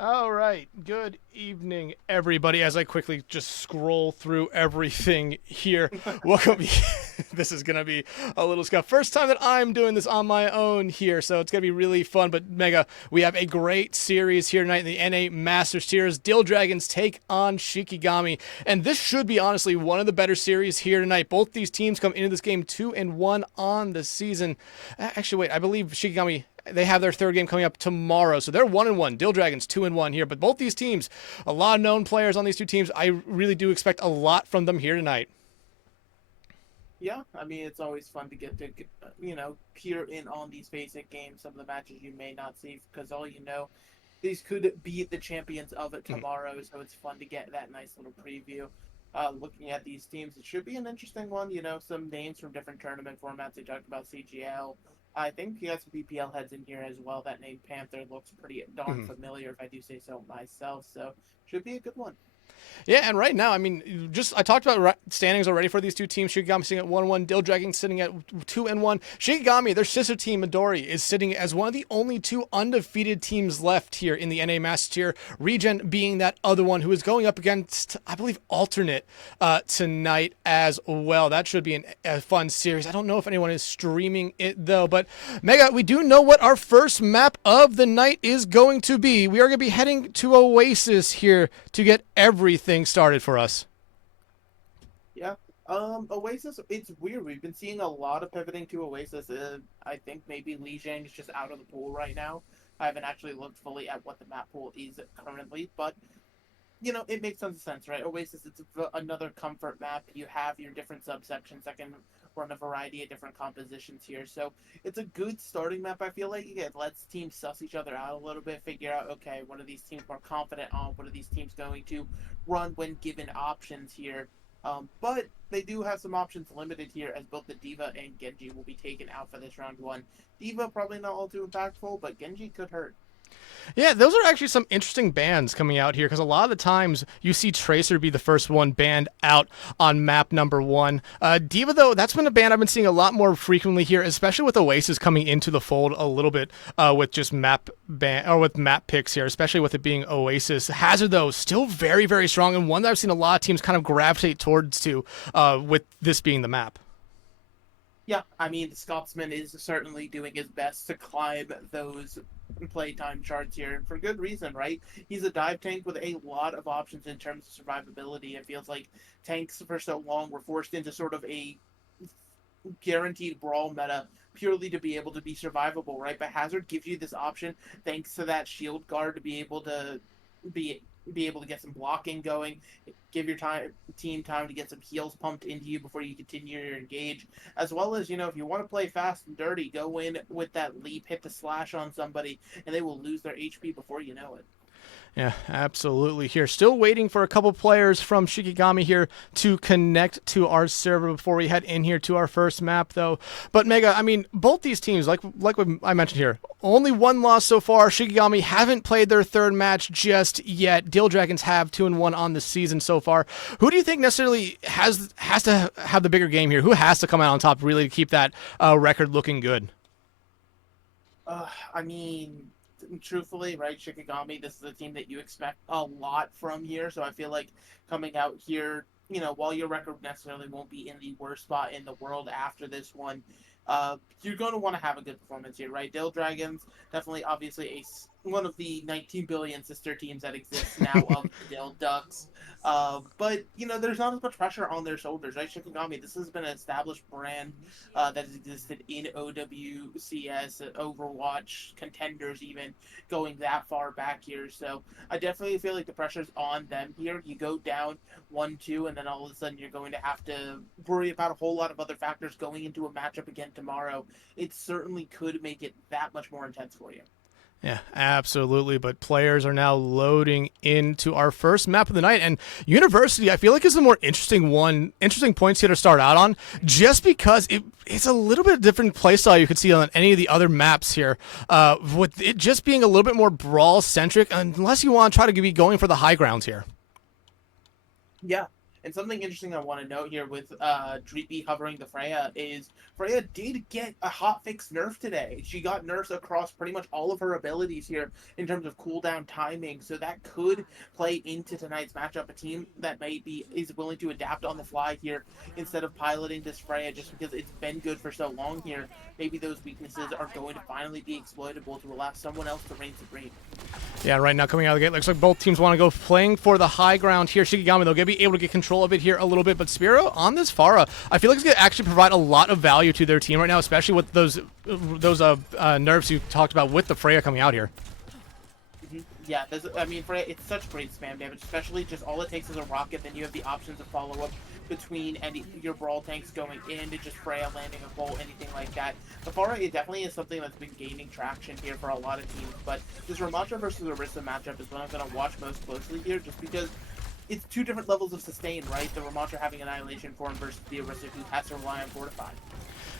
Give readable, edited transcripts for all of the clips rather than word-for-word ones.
All right. Good evening, everybody. As I quickly just scroll through everything here, welcome. This is gonna be a little scuff. First time that I'm doing this on my own here, so it's gonna be really fun. But Mega, we have a great series here tonight in the NA Masters Tiers. Dhill Dragons take on Shikigami, and this should be honestly one of the better series here tonight. Both these teams come into this game 2-1 on the season. Actually, wait, I believe Shikigami, they have their third game coming up tomorrow, so they're 1-1. Dhill Dragons 2-1 here, but both these teams, a lot of known players on these two teams. I really do expect a lot from them here tonight. Yeah, I mean it's always fun to get to peer in on these basic games. Some of the matches you may not see because all you know, these could be the champions of it tomorrow. So it's fun to get that nice little preview. Looking at these teams, it should be an interesting one. You know, some names from different tournament formats. They talked about CGL. I think he has some BPL heads in here as well. That name Panther looks pretty darn familiar, if I do say so myself. So should be a good one. Yeah, and right now, I mean, just I talked about standings already for these two teams. Shikigami sitting at 1-1, Dhill Dragons sitting at 2-1. Shikigami, their sister team Midori, is sitting as one of the only two undefeated teams left here in the NA Master Tier. Regen being that other one who is going up against, I believe, Alternate tonight as well. That should be a fun series. I don't know if anyone is streaming it though, but Mega, we do know what our first map of the night is going to be. We are going to be heading to Oasis here to get everything started for us. Yeah. Oasis, it's weird. We've been seeing a lot of pivoting to Oasis. I think maybe Li Jiang is just out of the pool right now. I haven't actually looked fully at what the map pool is currently, but it makes tons of sense, right? Oasis, it's another comfort map. You have your different subsections that can run a variety of different compositions here. So it's a good starting map, I feel like. It lets teams suss each other out a little bit, figure out, okay, what are these teams more confident on? What are these teams going to run when given options here? But they do have some options limited here, as both the Diva and Genji will be taken out for this round one. Diva probably not all too impactful, but Genji could hurt. Yeah, those are actually some interesting bans coming out here because a lot of the times you see Tracer be the first one banned out on map number one. Diva, though, that's been a ban I've been seeing a lot more frequently here, especially with Oasis coming into the fold a little bit with just map ban or with map picks here, especially with it being Oasis. Hazard, though, still very, very strong and one that I've seen a lot of teams kind of gravitate towards to with this being the map. Yeah, I mean, the Scotsman is certainly doing his best to climb those playtime charts here, and for good reason, right? He's a dive tank with a lot of options in terms of survivability. It feels like tanks for so long were forced into sort of a guaranteed brawl meta purely to be able to be survivable, right? But Hazard gives you this option thanks to that shield guard to be able to be able to get some blocking going, give your team time to get some heals pumped into you before you continue your engage, as well as if you want to play fast and dirty, go in with that leap, hit the slash on somebody, and they will lose their HP before you know it. Yeah, absolutely. Here, still waiting for a couple players from Shikigami here to connect to our server before we head in here to our first map, though. But Mega, I mean, both these teams, like what I mentioned here, only one loss so far. Shikigami haven't played their third match just yet. Dhill Dragons have 2-1 on the season so far. Who do you think necessarily has to have the bigger game here? Who has to come out on top really to keep that record looking good? I mean, truthfully, right, Shikigami, this is a team that you expect a lot from here. So I feel like coming out here, while your record necessarily won't be in the worst spot in the world after this one, you're going to want to have a good performance here, right? Dhill Dragons, definitely, obviously, one of the 19 billion sister teams that exists now of the Dhill Ducks. But, there's not as much pressure on their shoulders, right? Shikigami, this has been an established brand that has existed in OWCS, Overwatch, contenders even, going that far back here. So I definitely feel like the pressure's on them here. You go down 1-2, and then all of a sudden you're going to have to worry about a whole lot of other factors going into a matchup again tomorrow. It certainly could make it that much more intense for you. Yeah, absolutely. But players are now loading into our first map of the night. And University, I feel like, is the more interesting one, interesting points here to start out on, just because it's a little bit different playstyle you could see on any of the other maps here. With it just being a little bit more brawl-centric, unless you want to try to be going for the high grounds here. Yeah, And something interesting I want to note here with Dreepy hovering the Freya is Freya did get a hotfix nerf today. She got nerfs across pretty much all of her abilities here in terms of cooldown timing, so that could play into tonight's matchup. A team that maybe is willing to adapt on the fly here instead of piloting this Freya just because it's been good for so long here. Maybe those weaknesses are going to finally be exploitable to allow someone else to reign supreme. Yeah, right now coming out of the gate, looks like both teams want to go playing for the high ground here. Shikigami, they'll be able to get control of it here a little bit, but Spiro on this Pharah, I feel like it's going to actually provide a lot of value to their team right now, especially with those nerfs you talked about with the Freya coming out here. Yeah, I mean, Freya, it's such great spam damage, especially just all it takes is a rocket, then you have the options of follow-up between your brawl tanks going in to just Freya landing a bolt, anything like that. The Pharah, it definitely is something that's been gaining traction here for a lot of teams, but this Ramattra versus Orisa matchup is what I'm going to watch most closely here, just because it's two different levels of sustain, right? The Ramattra having Annihilation form versus the Orisa who has to rely on Fortified.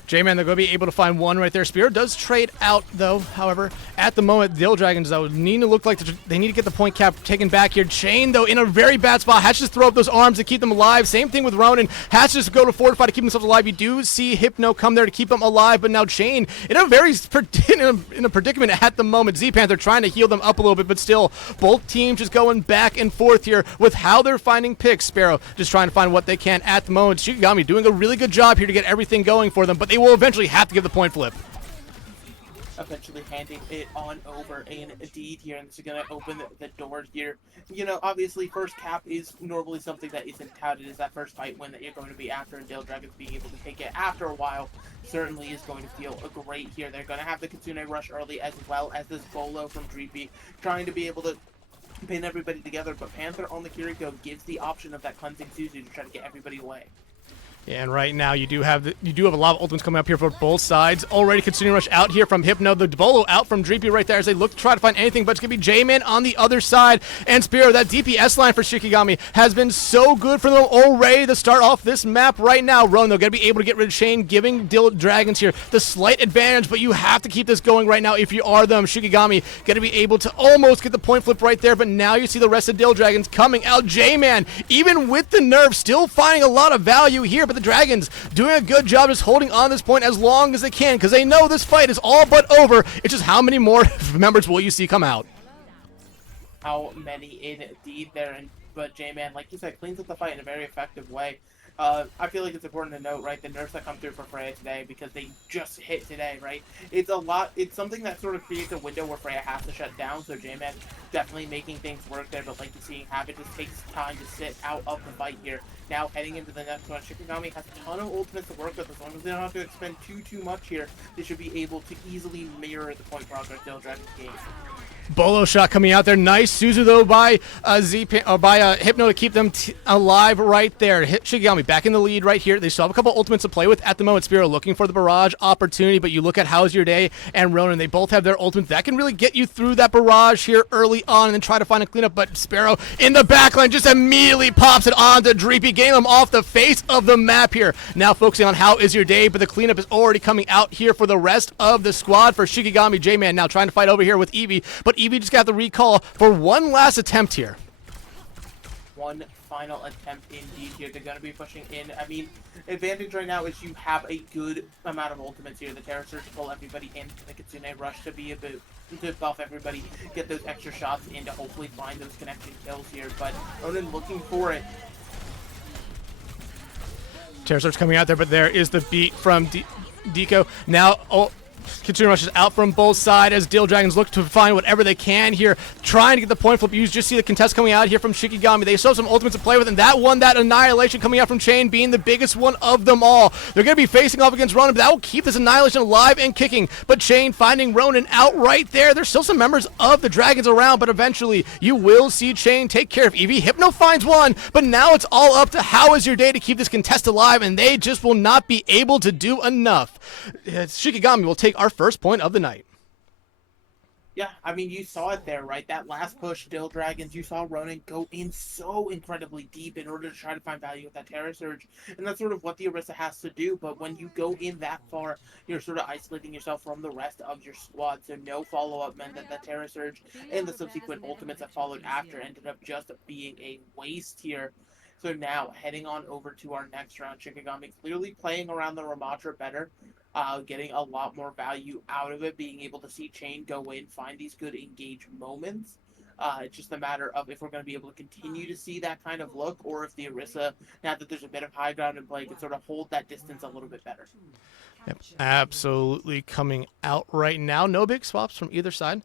J-Man, they're going to be able to find one right there. Spear does trade out, though. However, at the moment, Dhill Dragons, though, need to look like they need to get the point cap taken back here. Chain, though, in a very bad spot. Has to just throw up those arms to keep them alive. Same thing with Ronan. Has to just go to Fortify to keep themselves alive. You do see Hypno come there to keep them alive, but now Chain in a very in a predicament at the moment. Z-Panther trying to heal them up a little bit, but still, both teams just going back and forth here with how they're finding picks. Sparrow just trying to find what they can at the moment. Shikigami doing a really good job here to get everything going for them, but they will eventually have to give the point flip. Eventually handing it on over indeed here, and this is going to open the door here. You know, obviously, first cap is normally something that isn't touted as that first fight win that you're going to be after, and Dhill Dragons being able to take it after a while certainly is going to feel great here. They're going to have the Kitsune rush early as well as this Bolo from Dreepy trying to be able to pin everybody together, but Panther on the Kiriko gives the option of that cleansing Suzu to try to get everybody away. And right now, you do have a lot of ultimates coming up here for both sides. Already Kitsune Rush out here from Hypno. The Bolo out from Dreepy right there as they look to try to find anything, but it's going to be J-Man on the other side. And Spear, that DPS line for Shikigami has been so good for them already to start off this map right now. Ronan, they're going to be able to get rid of Shane, giving Dhill Dragons here the slight advantage, but you have to keep this going right now if you are them. Shikigami going to be able to almost get the point flip right there, but now you see the rest of Dhill Dragons coming out. J-Man, even with the nerf, still finding a lot of value here, but the Dragons doing a good job just holding on this point as long as they can because they know this fight is all but over. It's just how many more members will you see come out? How many indeed there, but J-Man, like you said, cleans up the fight in a very effective way. I feel like it's important to note, right, the nerfs that come through for Freya today because they just hit today, right? It's something that sort of creates a window where Freya has to shut down, so J-Man definitely making things work there, but like you see, Habit just takes time to sit out of the fight here. Now heading into the next one, Shikigami has a ton of ultimates to work with. As long as they don't have to expend too much here, they should be able to easily mirror the point progress Dhill Dragons gain. Bolo shot coming out there. Nice Suzu though by Hypno to keep them alive right there. Shikigami back in the lead right here. They still have a couple ultimates to play with at the moment. Spiro looking for the barrage opportunity, but you look at How's Your Day and Ronan. They both have their ultimates that can really get you through that barrage here early on and then try to find a cleanup. But Sparrow in the backline just immediately pops it on to Dreepy, getting them off the face of the map here. Now focusing on How Is Your Day, but the cleanup is already coming out here for the rest of the squad for Shikigami. J-Man now trying to fight over here with Eevee, but Eevee just got the recall for one last attempt here. One final attempt indeed here. They're going to be pushing in. I mean, advantage right now is you have a good amount of ultimates here. The Terror Surge pull everybody in. The Kitsune Rush to be able to buff everybody, get those extra shots in to hopefully find those connection kills here. But Ronan looking for it. Terror Surge coming out there, but there is the beat from Deco. Now, Kitsune Rush is out from both sides as Dhill Dragons look to find whatever they can here, trying to get the point flip. You just see the contest coming out here from Shikigami. They still have some ultimates to play with, and that Annihilation coming out from Chain being the biggest one of them all. They're going to be facing off against Ronan, but that will keep this Annihilation alive and kicking. But Chain finding Ronan out right there. There's still some members of the Dragons around, but eventually you will see Chain take care of Eevee. Hypno finds one, but now it's all up to How Is Your Day to keep this contest alive, and they just will not be able to do enough. Shikigami will take our first point of the night. Yeah, I mean, you saw it there, right? That last push, Dhill Dragons, you saw Ronan go in so incredibly deep in order to try to find value with that Terror Surge. And that's sort of what the Orisa has to do. But when you go in that far, you're sort of isolating yourself from the rest of your squad. So no follow-up meant that the Terror Surge and the subsequent ultimates that followed after ended up just being a waste here. So now, heading on over to our next round, Shikigami clearly playing around the Ramatra better, getting a lot more value out of it, being able to see Chain go in, find these good engage moments. It's just a matter of if we're going to be able to continue to see that kind of look, or if the Orisa, now that there's a bit of high ground in play, can sort of hold that distance a little bit better. Yep, absolutely coming out right now. No big swaps from either side.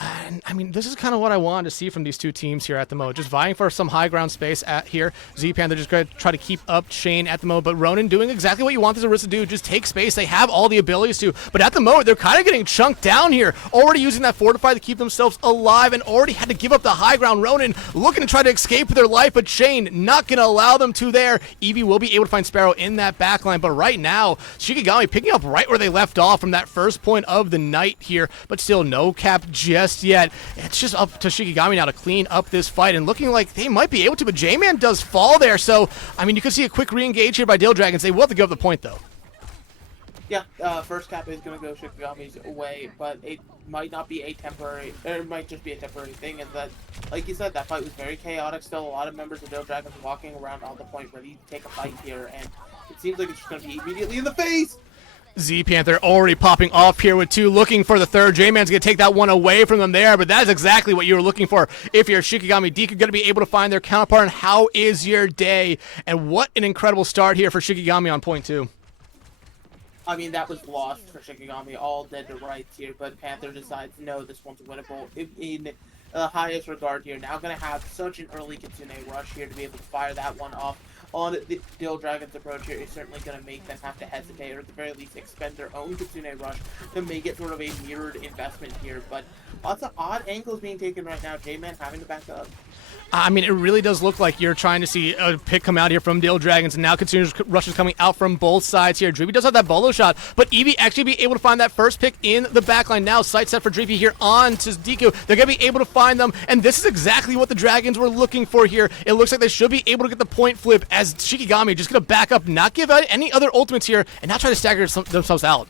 And I mean, this is kind of what I wanted to see from these two teams here at the moment. Just vying for some high ground space at here. Z-Panther just going to try to keep up Shane at the moment, but Ronin doing exactly what you want this Orisa to do. Just take space. They have all the abilities to, but at the moment, they're kind of getting chunked down here. Already using that Fortify to keep themselves alive and already had to give up the high ground. Ronin looking to try to escape for their life, but Shane not going to allow them to there. Eevee will be able to find Sparrow in that backline, but right now, Shikigami picking up right where they left off from that first point of the night here, but still no cap just yet. It's just up to Shikigami now to clean up this fight and looking like they might be able to, but J-Man does fall there. So, I mean, you could see a quick re-engage here by Dhill Dragons. They will have to give up the point, though. Yeah, first cap is going to go Shikigami's way, but it might not be a temporary, or it might just be a temporary thing. And that, like you said, that fight was very chaotic. Still, a lot of members of Dhill Dragons walking around on the point ready to take a fight here, and it seems like it's just going to be immediately in the face. Z-Panther already popping off here with two, looking for the third. J-Man's going to take that one away from them there, but that is exactly what you were looking for. If you're Shikigami, Deku going to be able to find their counterpart, and how is your day? And what an incredible start here for Shikigami on point two. I mean, that was lost for Shikigami, all dead to rights here, but Panther decides, no, this one's winnable in the highest regard here. Now going to have such an early Kitsune rush here to be able to fire that one off on the Dhill Dragon's approach here is certainly going to make them have to hesitate, or at the very least expend their own Kitsune rush to make it sort of a mirrored investment here. But lots of odd angles being taken right now. J-Man having to back up. I mean, it really does look like you're trying to see a pick come out here from Dhill Dragons, and now Kitsune's rush is coming out from both sides here. Dreepy does have that bolo shot, but Eevee actually be able to find that first pick in the backline. Now sight set for Dreepy here on to Deku. They're going to be able to find them, and this is exactly what the Dragons were looking for here. It looks like they should be able to get the point flip as Shikigami just going to back up, not give out any other ultimates here, and not try to stagger themselves out.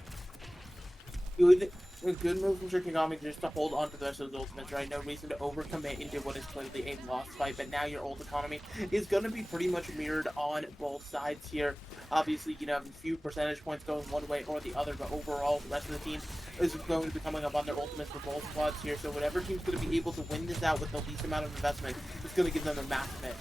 Good move from Shikigami just to hold on to the rest of those ultimates, right? No reason to overcommit into what is clearly a lost fight, but now your ult economy is going to be pretty much mirrored on both sides here. Obviously, you know, a few percentage points going one way or the other, but overall, the rest of the team is going to be coming up on their ultimates for both squads here, so whatever team's going to be able to win this out with the least amount of investment is going to give them a massive edge.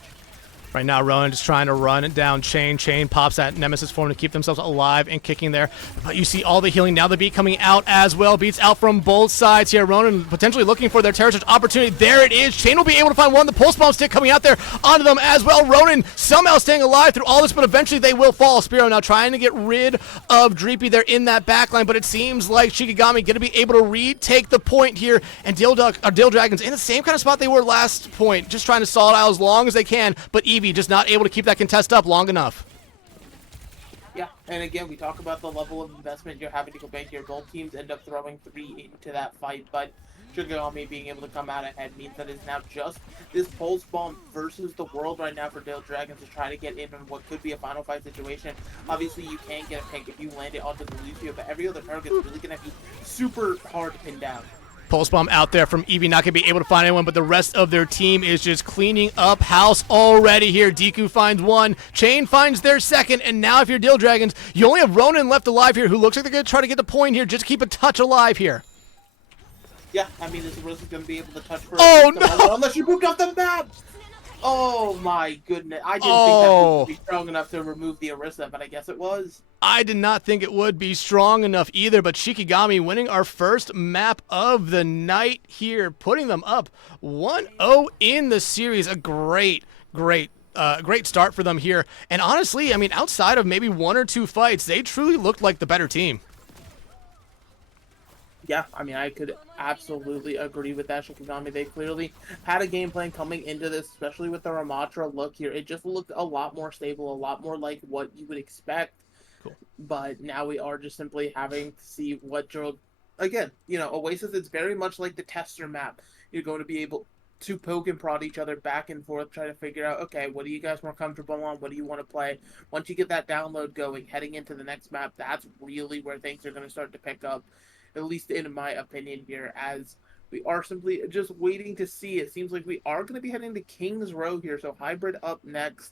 Right now, Ronin just trying to run down Chain. Chain pops that Nemesis form to keep themselves alive and kicking there. But you see all the healing. Now the beat coming out as well. Beats out from both sides here. Ronin potentially looking for their terror charge opportunity. There it is. Chain will be able to find one. The pulse bomb stick coming out there onto them as well. Ronin somehow staying alive through all this, but eventually they will fall. Spiro now trying to get rid of Dreepy there in that backline, but it seems like Shikigami going to be able to retake the point here. And Dhill Dragons in the same kind of spot they were last point, just trying to stall it out as long as they can, but Eevee just not able to keep that contest up long enough. Yeah, and again, we talk about the level of investment you're having to go back here. Both teams end up throwing 3 into that fight, but Shikigami being able to come out ahead means that it's now just this pulse bomb versus the world right now for Dhill Dragons to try to get in on what could be a final fight situation. Obviously, you can get a pick if you land it onto the Lucio, but every other target is really going to be super hard to pin down. Pulse bomb out there from Eevee, not going to be able to find anyone, but the rest of their team is just cleaning up house already here. Deku finds one, Chain finds their second, and now if you're Dhill Dragons, you only have Ronin left alive here, who looks like they're going to try to get the point here, just to keep a touch alive here. Yeah, I mean, this Orisa is going to be able to touch for no! Unless you moved off the map! Oh my goodness. I didn't think that would be strong enough to remove the Orisa, but I guess it was. I did not think it would be strong enough either, but Shikigami winning our first map of the night here, putting them up 1-0 in the series. A great start for them here. And honestly, I mean, outside of maybe 1 or 2 fights, they truly looked like the better team. Yeah, I mean, I could absolutely agree with that. Shikigami, they clearly had a game plan coming into this, especially with the Ramatra look here. It just looked a lot more stable, a lot more like what you would expect. Cool. But now we are just simply having to see what drove. Again, you know, Oasis, it's very much like the tester map. You're going to be able to poke and prod each other back and forth, try to figure out, okay, what are you guys more comfortable on? What do you want to play? Once you get that download going, heading into the next map, that's really where things are going to start to pick up. At least in my opinion here, as we are simply just waiting to see. It seems like we are going to be heading to King's Row here, so Hybrid up next.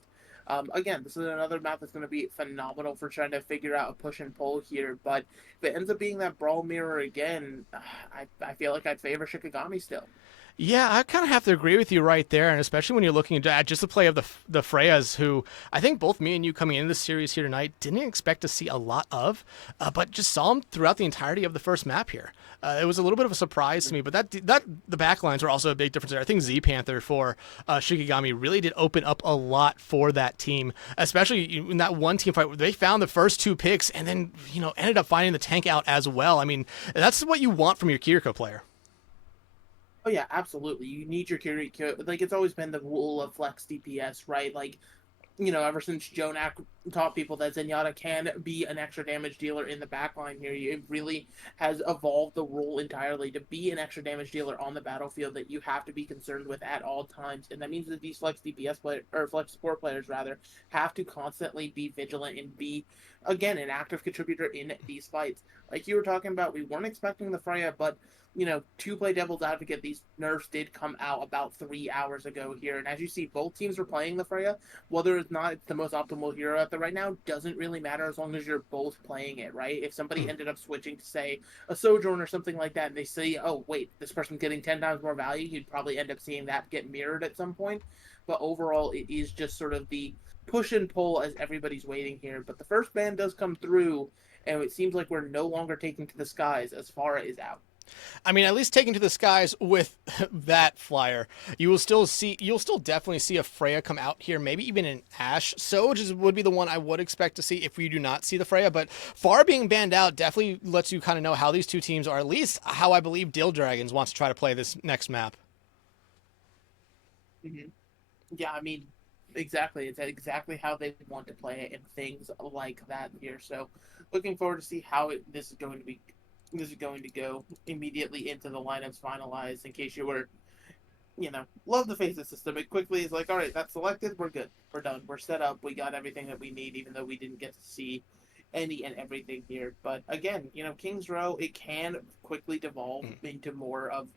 Again, this is another map that's going to be phenomenal for trying to figure out a push and pull here. But if it ends up being that brawl mirror again, I feel like I'd favor Shikigami still. Yeah, I kind of have to agree with you right there, and especially when you're looking at just the play of the Freyas, who I think both me and you coming into the series here tonight didn't expect to see a lot of, but just saw them throughout the entirety of the first map here. It was a little bit of a surprise to me, but that the backlines were also a big difference there. I think Z Panther for Shikigami really did open up a lot for that team, especially in that one team fight where they found the first two picks and then ended up finding the tank out as well. I mean, that's what you want from your Kiriko player. Oh yeah, absolutely. You need your Kiriko. Like it's always been the rule of flex DPS, right? Like ever since Jonak taught people that Zenyatta can be an extra damage dealer in the backline here, it really has evolved the role entirely to be an extra damage dealer on the battlefield that you have to be concerned with at all times. And that means that these flex DPS players, or flex support players rather, have to constantly be vigilant and be, again, an active contributor in these fights. Like you were talking about, we weren't expecting the Freya, but to play devil's advocate, these nerfs did come out about 3 hours ago here. And as you see, both teams were playing the Freya. Whether it's not the most optimal hero out there right now doesn't really matter as long as you're both playing it, right? If somebody ended up switching to, say, a Sojourn or something like that, and they say, oh, wait, this person's getting 10 times more value, you'd probably end up seeing that get mirrored at some point. But overall, it is just sort of the push and pull as everybody's waiting here. But the first ban does come through, and it seems like we're no longer taking to the skies as far as out. I mean, at least taken to the skies with that flyer, you'll still definitely see a Freya come out here, maybe even an Ashe. Soj would be the one I would expect to see if we do not see the Freya, but Far being banned out definitely lets you kind of know how these two teams are, at least how I believe Dhill Dragons wants to try to play this next map. Mm-hmm. Yeah, I mean, exactly. It's exactly how they want to play it and things like that here. So looking forward to see how this is going to go immediately into the lineups finalized. In case you were, love the FaceIt system. It quickly is like, all right, that's selected. We're good. We're done. We're set up. We got everything that we need, even though we didn't get to see any and everything here. But again, King's Row, it can quickly devolve into more of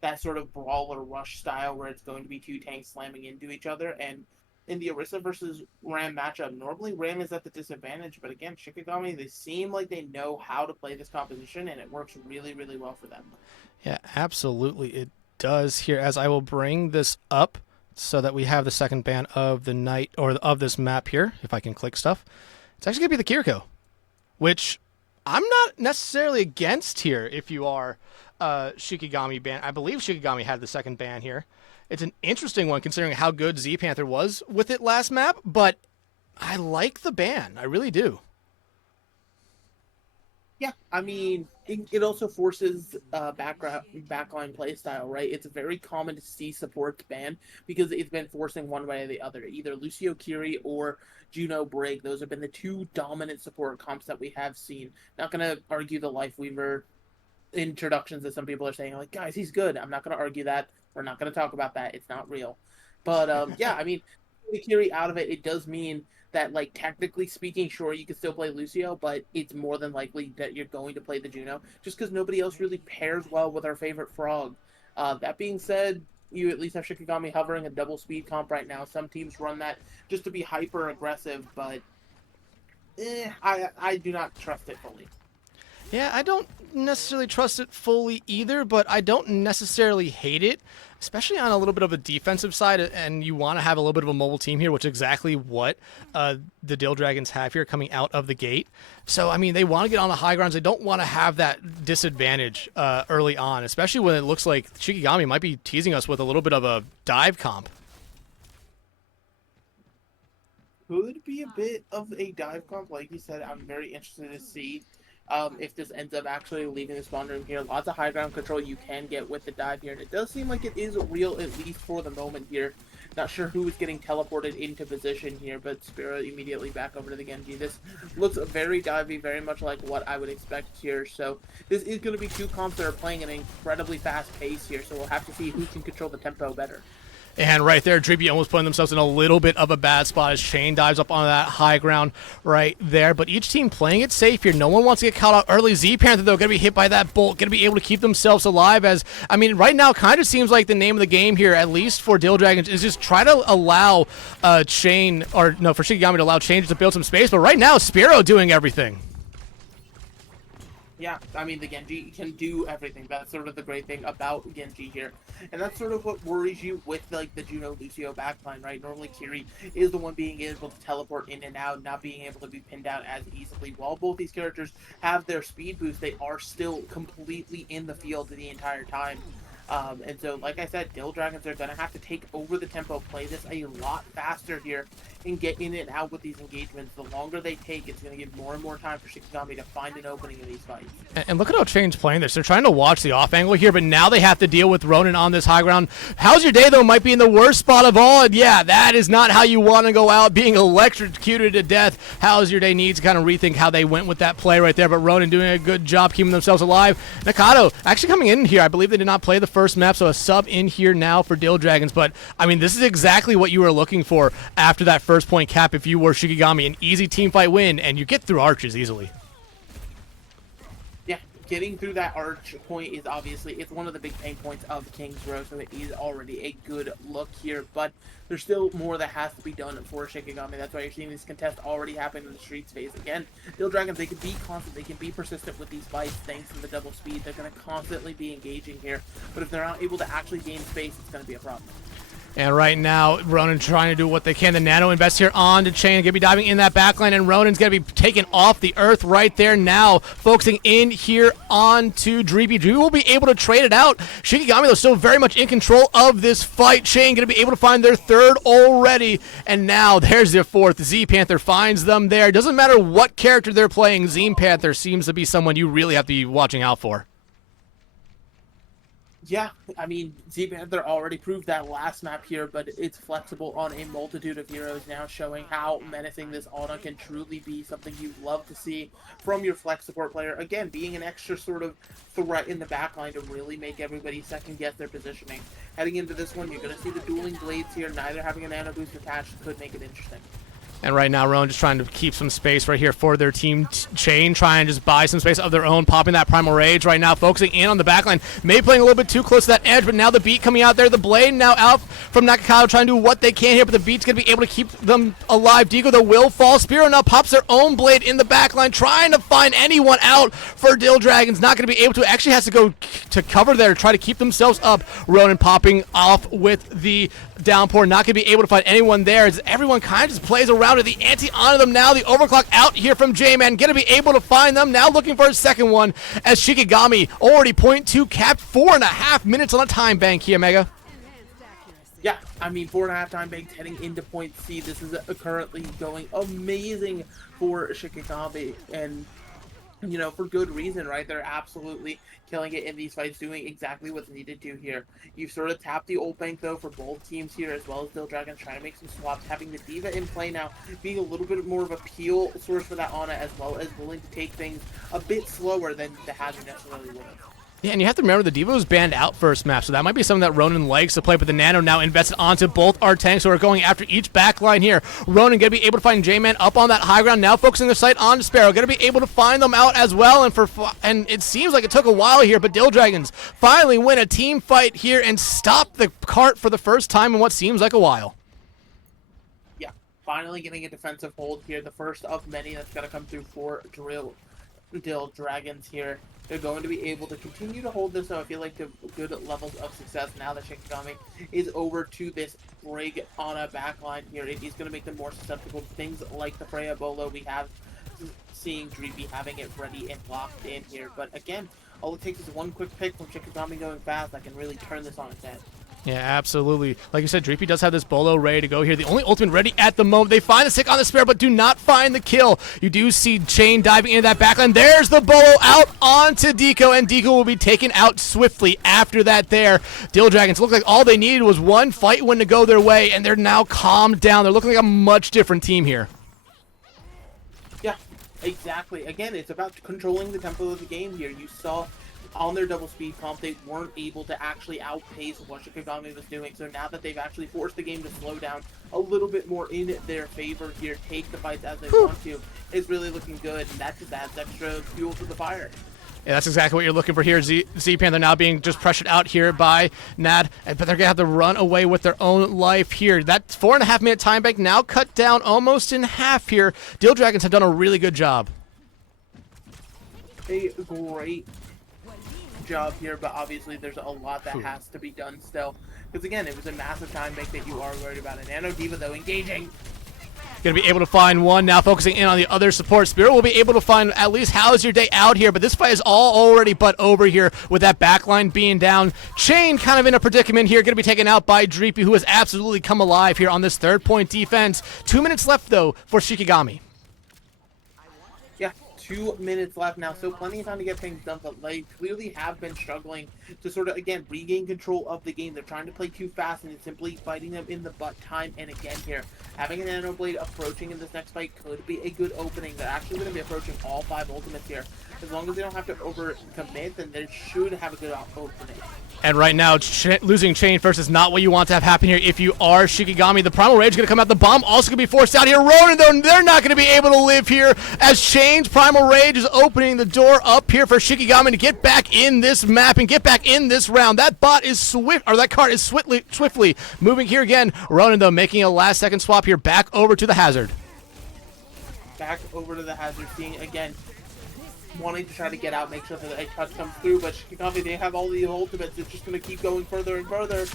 that sort of brawl or rush style where it's going to be two tanks slamming into each other. And in the Orisa versus Ram matchup, normally Ram is at the disadvantage, but again, Shikigami, they seem like they know how to play this composition, and it works really, really well for them. Yeah, absolutely it does here, as I will bring this up so that we have the second ban of the night, or of this map here, if I can click stuff. It's actually going to be the Kiriko, which I'm not necessarily against here if you are Shikigami ban. I believe Shikigami had the second ban here. It's an interesting one considering how good Z Panther was with it last map, but I like the ban. I really do. Yeah, I mean, it also forces backline playstyle, right? It's very common to see supports ban because it's been forcing one way or the other, either Lucio Kiri or Juno Brig. Those have been the two dominant support comps that we have seen. Not going to argue the Lifeweaver introductions that some people are saying, like, guys, he's good. I'm not going to argue that. We're not going to talk about that. It's not real. But yeah, I mean, Kiri out of it, it does mean that, like, technically speaking, sure, you can still play Lucio, but it's more than likely that you're going to play the Juno, just because nobody else really pairs well with our favorite frog. That being said, you at least have Shikigami hovering a double speed comp right now. Some teams run that just to be hyper aggressive, but I do not trust it fully. Yeah, I don't necessarily trust it fully either, but I don't necessarily hate it, especially on a little bit of a defensive side, and you want to have a little bit of a mobile team here, which is exactly what the Dhill Dragons have here coming out of the gate. So, I mean, they want to get on the high grounds. They don't want to have that disadvantage early on, especially when it looks like Shikigami might be teasing us with a little bit of a dive comp. Could be a bit of a dive comp, like you said. I'm very interested to see if this ends up actually leaving the spawn room here. Lots of high ground control you can get with the dive here, and it does seem like it is real, at least for the moment here. Not sure who is getting teleported into position here, but Spira immediately back over to the Genji. This looks very divey, very much like what I would expect here. So this is going to be two comps that are playing at an incredibly fast pace here, so we'll have to see who can control the tempo better. And right there, Dreepy almost putting themselves in a little bit of a bad spot as Shane dives up on that high ground right there. But each team playing it safe here. No one wants to get caught out early. Z-Panther, though, going to be hit by that bolt, going to be able to keep themselves alive as, I mean, right now kind of seems like the name of the game here, at least for Dhill Dragons, is just try to allow Shane, or no, for Shikigami to allow Shane to build some space. But right now, Spiro doing everything. Yeah, I mean, the Genji can do everything. That's sort of the great thing about Genji here. And that's sort of what worries you with, like, the Juno Lucio backline, right? Normally, Kiri is the one being able to teleport in and out, not being able to be pinned down as easily. While both these characters have their speed boost, they are still completely in the field the entire time. And so, like I said, Dhill Dragons are going to have to take over the tempo, play this a lot faster here, and get in and out with these engagements. The longer they take, it's going to give more and more time for Shikigami to find an opening in these fights. And look at how Shane's playing this. They're trying to watch the off angle here, but now they have to deal with Ronan on this high ground. How's your day, though, might be in the worst spot of all. And yeah, that is not how you want to go out, being electrocuted to death. How's your day needs to kind of rethink how they went with that play right there, but Ronan doing a good job keeping themselves alive. Nakado actually coming in here. I believe they did not play the first map, so a sub in here now for Dhill Dragons. But, I mean, this is exactly what you were looking for after that first point cap if you were Shikigami. An easy team fight win, and you get through arches easily. Yeah, getting through that arch point is obviously, it's one of the big pain points of King's Row, so it is already a good look here, but there's still more that has to be done for Shikigami. That's why you're seeing this contest already happen in the streets phase. Again, Dhill Dragons, they can be constant, they can be persistent with these fights thanks to the double speed. They're going to constantly be engaging here, but if they're not able to actually gain space, it's going to be a problem. And right now, Ronan trying to do what they can. The Nano invest here on to Chain. Going to be diving in that backline, and Ronan's going to be taken off the earth right there now. Focusing in here on to Dreepy. Dreepy will be able to trade it out. Shikigami, though, still very much in control of this fight. Chain going to be able to find their third already. And now there's their fourth. Z-Panther finds them there. Doesn't matter what character they're playing, Z-Panther seems to be someone you really have to be watching out for. Yeah, I mean, Z-Panther already proved that last map here, but it's flexible on a multitude of heroes now, showing how menacing this Ana can truly be, something you love to see from your flex support player. Again, being an extra sort of threat in the backline to really make everybody second-guess their positioning. Heading into this one, you're going to see the dueling blades here, neither having a nano boost attached could make it interesting. And right now, Ronan just trying to keep some space right here for their team. Chain trying to just buy some space of their own, popping that Primal Rage right now, focusing in on the backline. May playing a little bit too close to that edge, but now the beat coming out there. The blade now out from Nakakado trying to do what they can here, but the beat's going to be able to keep them alive. Deagle, the will fall. Spiro now pops their own blade in the backline, trying to find anyone out for Dhill Dragons. Not going to be able to. Actually has to go to cover there, try to keep themselves up. Ronan popping off with the downpour. Not going to be able to find anyone there as everyone kind of just plays around it. The anti onto them now. The overclock out here from J-Man. Going to be able to find them. Now looking for a second one as Shikigami already 0.2 capped 4.5 minutes on a time bank here, Mega. Yeah, I mean, 4.5 time banks heading into point C. This is currently going amazing for Shikigami, and you know, for good reason, right? They're absolutely killing it in these fights, doing exactly what's needed to here. You've sort of tapped the ult bank, though, for both teams here, as well as Dhill Dragons trying to make some swaps, having the D.Va in play now, being a little bit more of a peel source for that Ana, as well as willing to take things a bit slower than the Hazard necessarily would have. Yeah, and you have to remember the D.Va was banned out first map, so that might be something that Ronan likes to play, but the Nano now invested onto both our tanks, so we're going after each backline here. Ronan going to be able to find J-Man up on that high ground, now focusing their sight on Sparrow. Going to be able to find them out as well, and it seems like it took a while here, but Dhill Dragons finally win a team fight here and stop the cart for the first time in what seems like a while. Yeah, finally getting a defensive hold here, the first of many that's going to come through for Dhill Dragons here. They're going to be able to continue to hold this, so I feel like the good levels of success now that Shikigami is over to this Brig Ana backline here. It is going to make them more susceptible to things like the Freya Bolo. We have seeing Dreepy having it ready and locked in here. But again, all it takes is one quick pick from Shikigami going fast that can really turn this on its head. Yeah, absolutely. Like you said, Dreepy does have this Bolo ready to go here. The only ultimate ready at the moment. They find the stick on the spare, but do not find the kill. You do see Chain diving into that backline. There's the Bolo out onto Deco, and Deco will be taken out swiftly after that there. Dhill Dragons look like all they needed was one fight win to go their way, and they're now calmed down. They're looking like a much different team here. Yeah, exactly. Again, it's about controlling the tempo of the game here. You saw on their double speed comp, they weren't able to actually outpace what Shikigami was doing. So now that they've actually forced the game to slow down a little bit more in their favor here, take the fights as they want to, it's really looking good, and that just adds extra fuel to the fire. Yeah, that's exactly what you're looking for here. Z-Pan, they're now being just pressured out here by Nad, but they're going to have to run away with their own life here. That 4.5-minute time bank now cut down almost in half here. Dhill Dragons have done a really good job. A great job here, but obviously there's a lot that has to be done still. Because again, it was a massive time bank that you are worried about. And Nano Diva, though, engaging. Going to be able to find one now, focusing in on the other support. Spirit will be able to find at least how's your day out here, but this fight is all already but over here with that backline being down. Chain kind of in a predicament here, going to be taken out by Dreepy, who has absolutely come alive here on this 3rd-point defense. 2 minutes left, though, for Shikigami. Yeah, 2 minutes left now, so plenty of time to get things done, but they clearly have been struggling to sort of, again, regain control of the game. They're trying to play too fast, and it's simply fighting them in the butt time and again here. Having a Nano Blade approaching in this next fight could be a good opening. They're actually going to be approaching all 5 ultimates here. As long as they don't have to overcommit, then they should have a good opening. And right now, losing Chain first is not what you want to have happen here if you are Shikigami. The Primal Rage is going to come out. The bomb also going to be forced out here. Ronin, though, they're not going to be able to live here as Chain's Primal Rage is opening the door up here for Shikigami to get back in this map and get back in this round. That bot is that cart is swiftly moving here again. Ronin, though, making a last-second swap here back over to the Hazard. Back over to the Hazard, seeing again, wanting to try to get out, make sure that a touch comes through, but Shikigami, they have all the ultimates. It's just going to keep going further and further.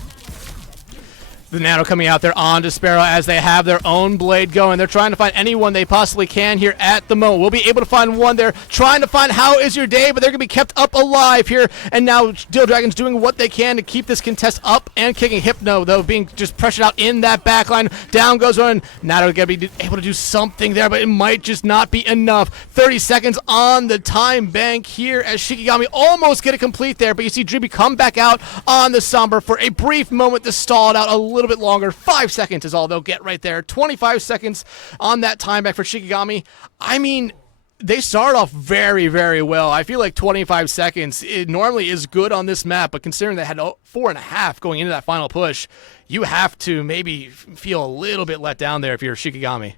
The Nano coming out there on Sparrow as they have their own blade going. They're trying to find anyone they possibly can here at the moment. We'll be able to find one there, trying to find how is your day, but they're going to be kept up alive here. And now Dhill Dragons doing what they can to keep this contest up and kicking. Hypno, though, being just pressured out in that backline. Down goes one. Nano going to be able to do something there, but it might just not be enough. 30 seconds on the time bank here as Shikigami almost get it complete there, but you see Dreepy come back out on the Somber for a brief moment to stall it out a little bit longer. 5 seconds is all they'll get right there. 25 seconds on that time back for Shikigami. I mean, they start off very, very well. I feel like 25 seconds, it normally is good on this map, but considering they had 4.5 going into that final push, you have to maybe feel a little bit let down there if you're Shikigami.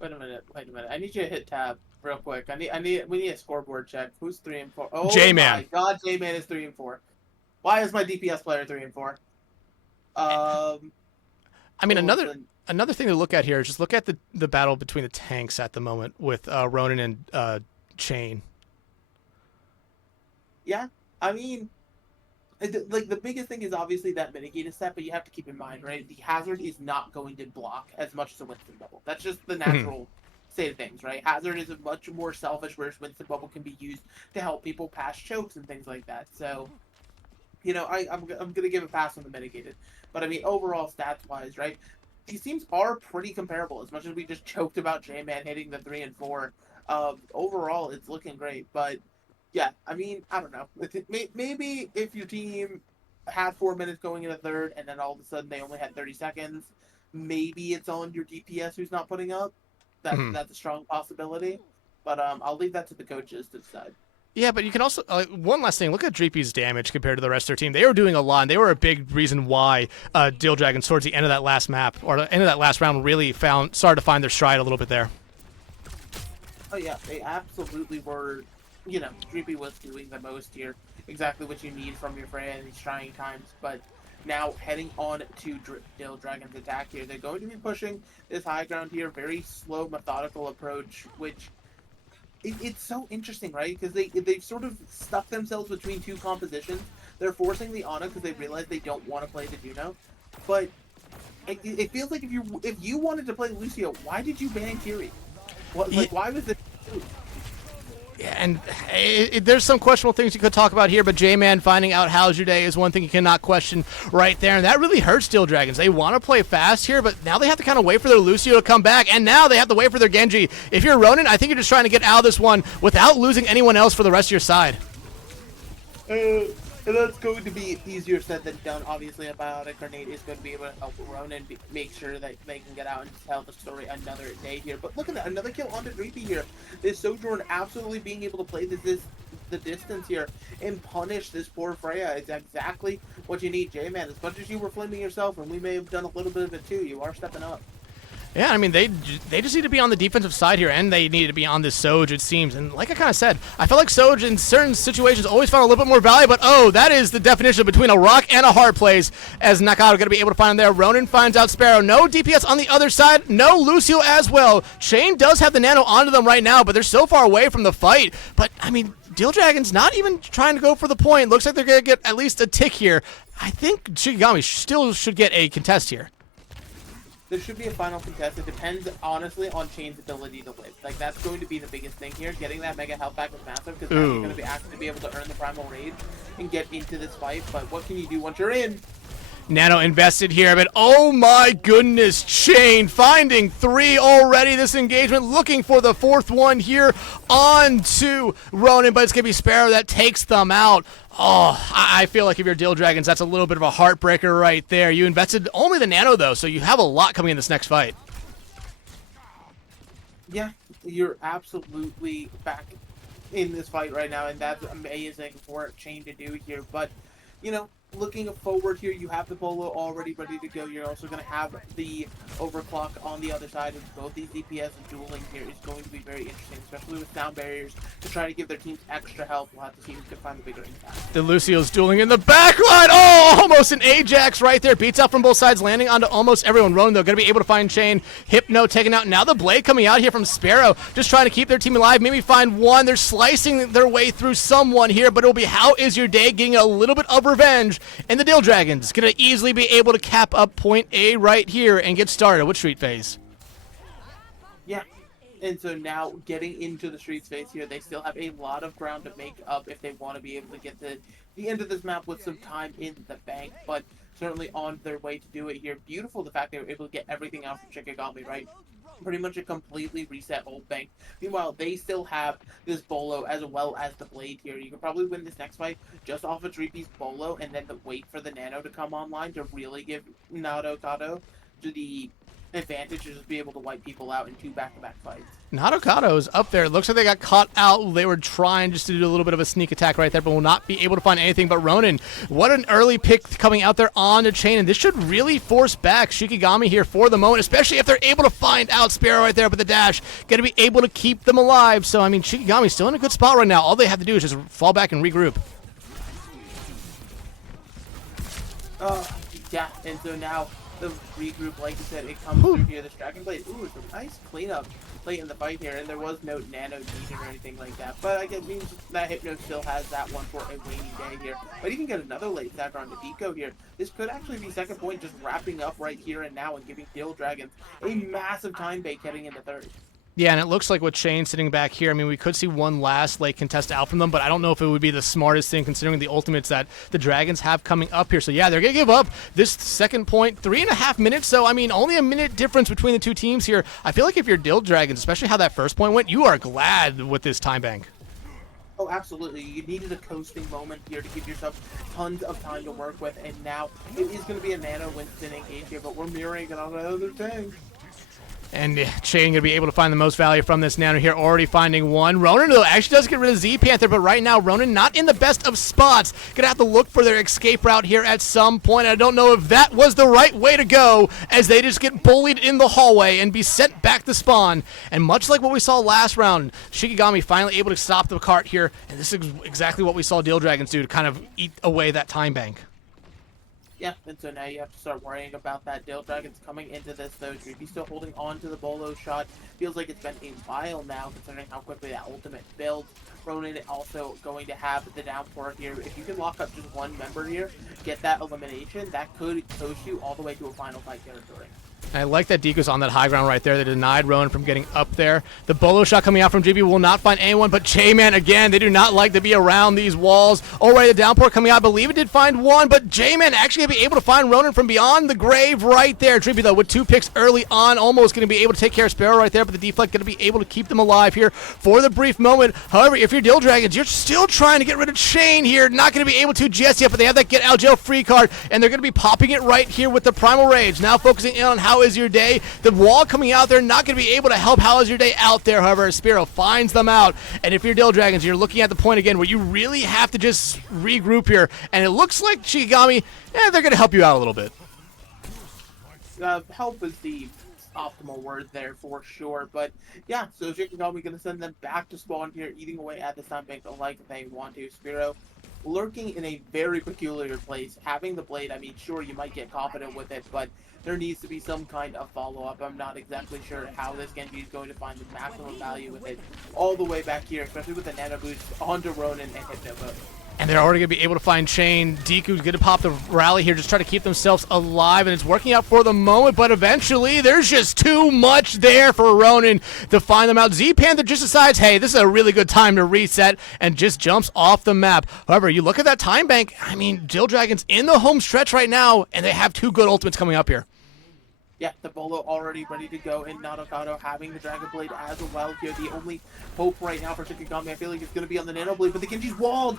Wait a minute. I need you to hit tab real quick. We need a scoreboard check. Who's 3 and 4? Oh J-Man. My God, J-Man is 3 and 4. Why is my DPS player 3 and 4? I mean, another thing to look at here is just look at the battle between the tanks at the moment with Ronin and Chain. Yeah, I mean, like the biggest thing is obviously that mitigated set, but you have to keep in mind, right? The Hazard is not going to block as much as a Winston Bubble. That's just the natural state of things, right? Hazard is a much more selfish, whereas Winston Bubble can be used to help people pass chokes and things like that. So, you know, I'm gonna give a pass on the mitigated. But I mean, overall stats-wise, right? These teams are pretty comparable. As much as we just choked about J-Man hitting the 3 and 4, overall it's looking great. But yeah, I mean, I don't know. Maybe if your team had 4 minutes going in a third, and then all of a sudden they only had 30 seconds, maybe it's on your DPS who's not putting up. That's a strong possibility. But I'll leave that to the coaches to decide. Yeah, but you can also, one last thing, look at Dreepy's damage compared to the rest of their team. They were doing a lot, and they were a big reason why Dhill Dragons, towards the end of that last map, or the end of that last round, really started to find their stride a little bit there. Oh yeah, they absolutely were, you know, Dreepy was doing the most here. Exactly what you need from your friend in these trying times, but now heading on to Dhill Dragons' attack here. They're going to be pushing this high ground here, very slow, methodical approach, which... It's so interesting, right? Because they've sort of stuck themselves between 2 compositions. They're forcing the Ana because they realize they don't want to play the Juno. But it feels like if you wanted to play Lucio, why did you ban Kiri? Why was it? Yeah, and there's some questionable things you could talk about here, but J-Man finding out how's your day is one thing you cannot question right there, and that really hurts Dhill Dragons. They want to play fast here, but now they have to kind of wait for their Lucio to come back, and now they have to wait for their Genji. If you're Ronin, I think you're just trying to get out of this one without losing anyone else for the rest of your side. And that's going to be easier said than done. Obviously, a biotic grenade is going to be able to help Ronan make sure that they can get out and tell the story another day here. But look at that, another kill onto Dreepy here. This Sojourn absolutely being able to play the distance here and punish this poor Freya. It's exactly what you need, J-Man. As much as you were flaming yourself, and we may have done a little bit of it too, you are stepping up. Yeah, I mean, they just need to be on the defensive side here, and they need to be on this Soj, it seems. And like I kind of said, I feel like Soj in certain situations always found a little bit more value, but oh, that is the definition between a rock and a hard place, as Nakata going to be able to find him there. Ronan finds out Sparrow. No DPS on the other side. No Lucio as well. Shane does have the nano onto them right now, but they're so far away from the fight. But, I mean, Dhill Dragon's not even trying to go for the point. Looks like they're going to get at least a tick here. I think Shikigami still should get a contest here. There should be a final contest. It depends, honestly, on Chain's ability to live. Like, that's going to be the biggest thing here. Getting that mega health back is massive, because now you're going to be actually be able to earn the Primal Rage and get into this fight. But what can you do once you're in? Nano invested here, but oh my goodness, Chain finding 3 already. This engagement looking for the 4th one here onto Ronan, but it's going to be Sparrow that takes them out. Oh, I feel like if you're Dhill Dragons, that's a little bit of a heartbreaker right there. You invested only the Nano, though, so you have a lot coming in this next fight. Yeah, you're absolutely back in this fight right now, and that's amazing for Chain to do here. But, you know, looking forward here, you have the Bolo already ready to go. You're also going to have the Overclock on the other side, and both these DPS and dueling here is going to be very interesting, especially with sound barriers to try to give their teams extra help. We'll have to see who can find the bigger impact. The Lucio's dueling in the back line. Oh, almost an Ajax right there. Beats out from both sides, landing onto almost everyone. Ronan, though, going to be able to find Chain. Hypno taken out. Now the Blade coming out here from Sparrow, just trying to keep their team alive. Maybe find one. They're slicing their way through someone here, but it'll be How Is Your Day getting a little bit of revenge. And the Dhill Dragons going to easily be able to cap up point A right here and get started with Street Phase. Yeah, and so now getting into the Street Phase here, they still have a lot of ground to make up if they want to be able to get to the end of this map with some time in the bank, but certainly on their way to do it here. Beautiful the fact they were able to get everything out from Shikigami, right? Pretty much a completely reset old bank. Meanwhile, they still have this Bolo as well as the Blade here. You could probably win this next fight just off of Dreepy's Bolo and then wait for the Nano to come online to really give Kato to the advantage to just be able to wipe people out in 2 back-to-back fights. Kato's up there. It looks like they got caught out. They were trying just to do a little bit of a sneak attack right there, but will not be able to find anything. But Ronan, what an early pick coming out there on the Chain, and this should really force back Shikigami here for the moment, especially if they're able to find out Sparrow right there with the dash. Going to be able to keep them alive. So, I mean, Shikigami's still in a good spot right now. All they have to do is just fall back and regroup. Yeah, and so now the regroup, like you said, it comes through here. This Dragon Blade, it's a nice cleanup late in the fight here, and there was no nano needed or anything like that. But I guess it means that Hypno still has that one for a rainy day here. But he can get another late stacker on the Deco here. This could actually be second point just wrapping up right here and now and giving Dhill Dragons a massive time bait heading into third. Yeah, and it looks like with Shane sitting back here, I mean, we could see one last late contest out from them, but I don't know if it would be the smartest thing considering the ultimates that the Dragons have coming up here. So, yeah, they're going to give up this second point, 3.5 minutes. So, I mean, only a minute difference between the two teams here. I feel like if you're Dhill Dragons, especially how that first point went, you are glad with this time bank. Oh, absolutely. You needed a coasting moment here to give yourself tons of time to work with, and now it is going to be a Nano Winston engage here, but we're mirroring it on another tank. And Chain going to be able to find the most value from this Nano here, already finding one. Ronan, though, actually does get rid of Z-Panther, but right now, Ronan not in the best of spots. Going to have to look for their escape route here at some point. I don't know if that was the right way to go, as they just get bullied in the hallway and be sent back to spawn. And much like what we saw last round, Shikigami finally able to stop the cart here, and this is exactly what we saw Dhill Dragons do to kind of eat away that time bank. Yeah, and so now you have to start worrying about that. Dhill Dragon's coming into this, though. Dreepy still holding on to the Bolo shot. Feels like it's been a while now, considering how quickly that ultimate builds. Ronan also going to have the downpour here. If you can lock up just one member here, get that elimination, that could coast you all the way to a final fight territory. I like that Deco's on that high ground right there. They denied Ronan from getting up there. The bolo shot coming out from GB will not find anyone, but J-Man, again, they do not like to be around these walls. Already the downpour coming out. I believe it did find one, but J-Man actually going to be able to find Ronan from beyond the grave right there. Dreepy, though, with 2 picks early on, almost going to be able to take care of Sparrow right there, but the deflect going to be able to keep them alive here for the brief moment. However, if you're Dhill Dragons, you're still trying to get rid of Shane here. Not going to be able to just yet, but they have that get out jail free card, and they're going to be popping it right here with the Primal Rage. Now focusing in on how is your day. The wall coming out there, not going to be able to help how is your day out there. However, Spiro finds them out. And if you're Dhill Dragons, you're looking at the point again where you really have to just regroup here. And it looks like Shikigami, they're going to help you out a little bit. Help is the optimal word there for sure. But yeah, so Shikigami going to send them back to spawn here, eating away at the Sun Bank like they want to. Spiro lurking in a very peculiar place. Having the blade, I mean, sure, you might get confident with it, but there needs to be some kind of follow-up. I'm not exactly sure how this Genji is going to find the maximum value with it all the way back here, especially with the nano boost onto Ronan and Hypnobo. And they're already going to be able to find Shane. Deku's going to pop the rally here, just try to keep themselves alive, and it's working out for the moment, but eventually there's just too much there for Ronan to find them out. Z-Panther just decides, hey, this is a really good time to reset, and just jumps off the map. However, you look at that time bank, I mean, Dhill Dragons in the home stretch right now, and they have 2 good ultimates coming up here. Yeah, the Bolo already ready to go, and Nadokado having the Dragon Blade as well here. The only hope right now for Shikigami, I feel like, is going to be on the Nano Blade, but the Genji's walled.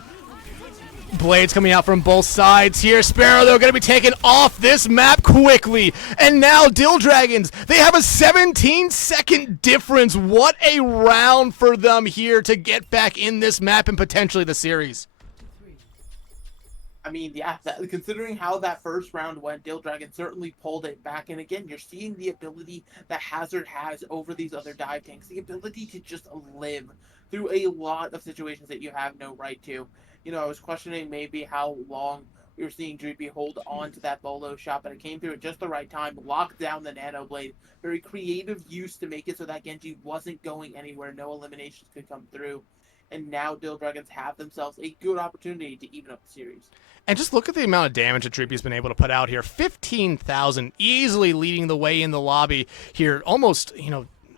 Blades coming out from both sides here. Sparrow, they're going to be taken off this map quickly. And now Dhill Dragons, they have a 17-second difference. What a round for them here to get back in this map and potentially the series. I mean, yeah, considering how that first round went, Dhill Dragon certainly pulled it back. And again, you're seeing the ability that Hazard has over these other dive tanks. The ability to just live through a lot of situations that you have no right to. You know, I was questioning maybe how long we were seeing Dreepy hold on to that Bolo shot, but it came through at just the right time, locked down the Nano Blade. Very creative use to make it so that Genji wasn't going anywhere. No eliminations could come through. And now Dhill Dragons have themselves a good opportunity to even up the series. And just look at the amount of damage that Dreepy's been able to put out here. 15,000, easily leading the way in the lobby here. Almost,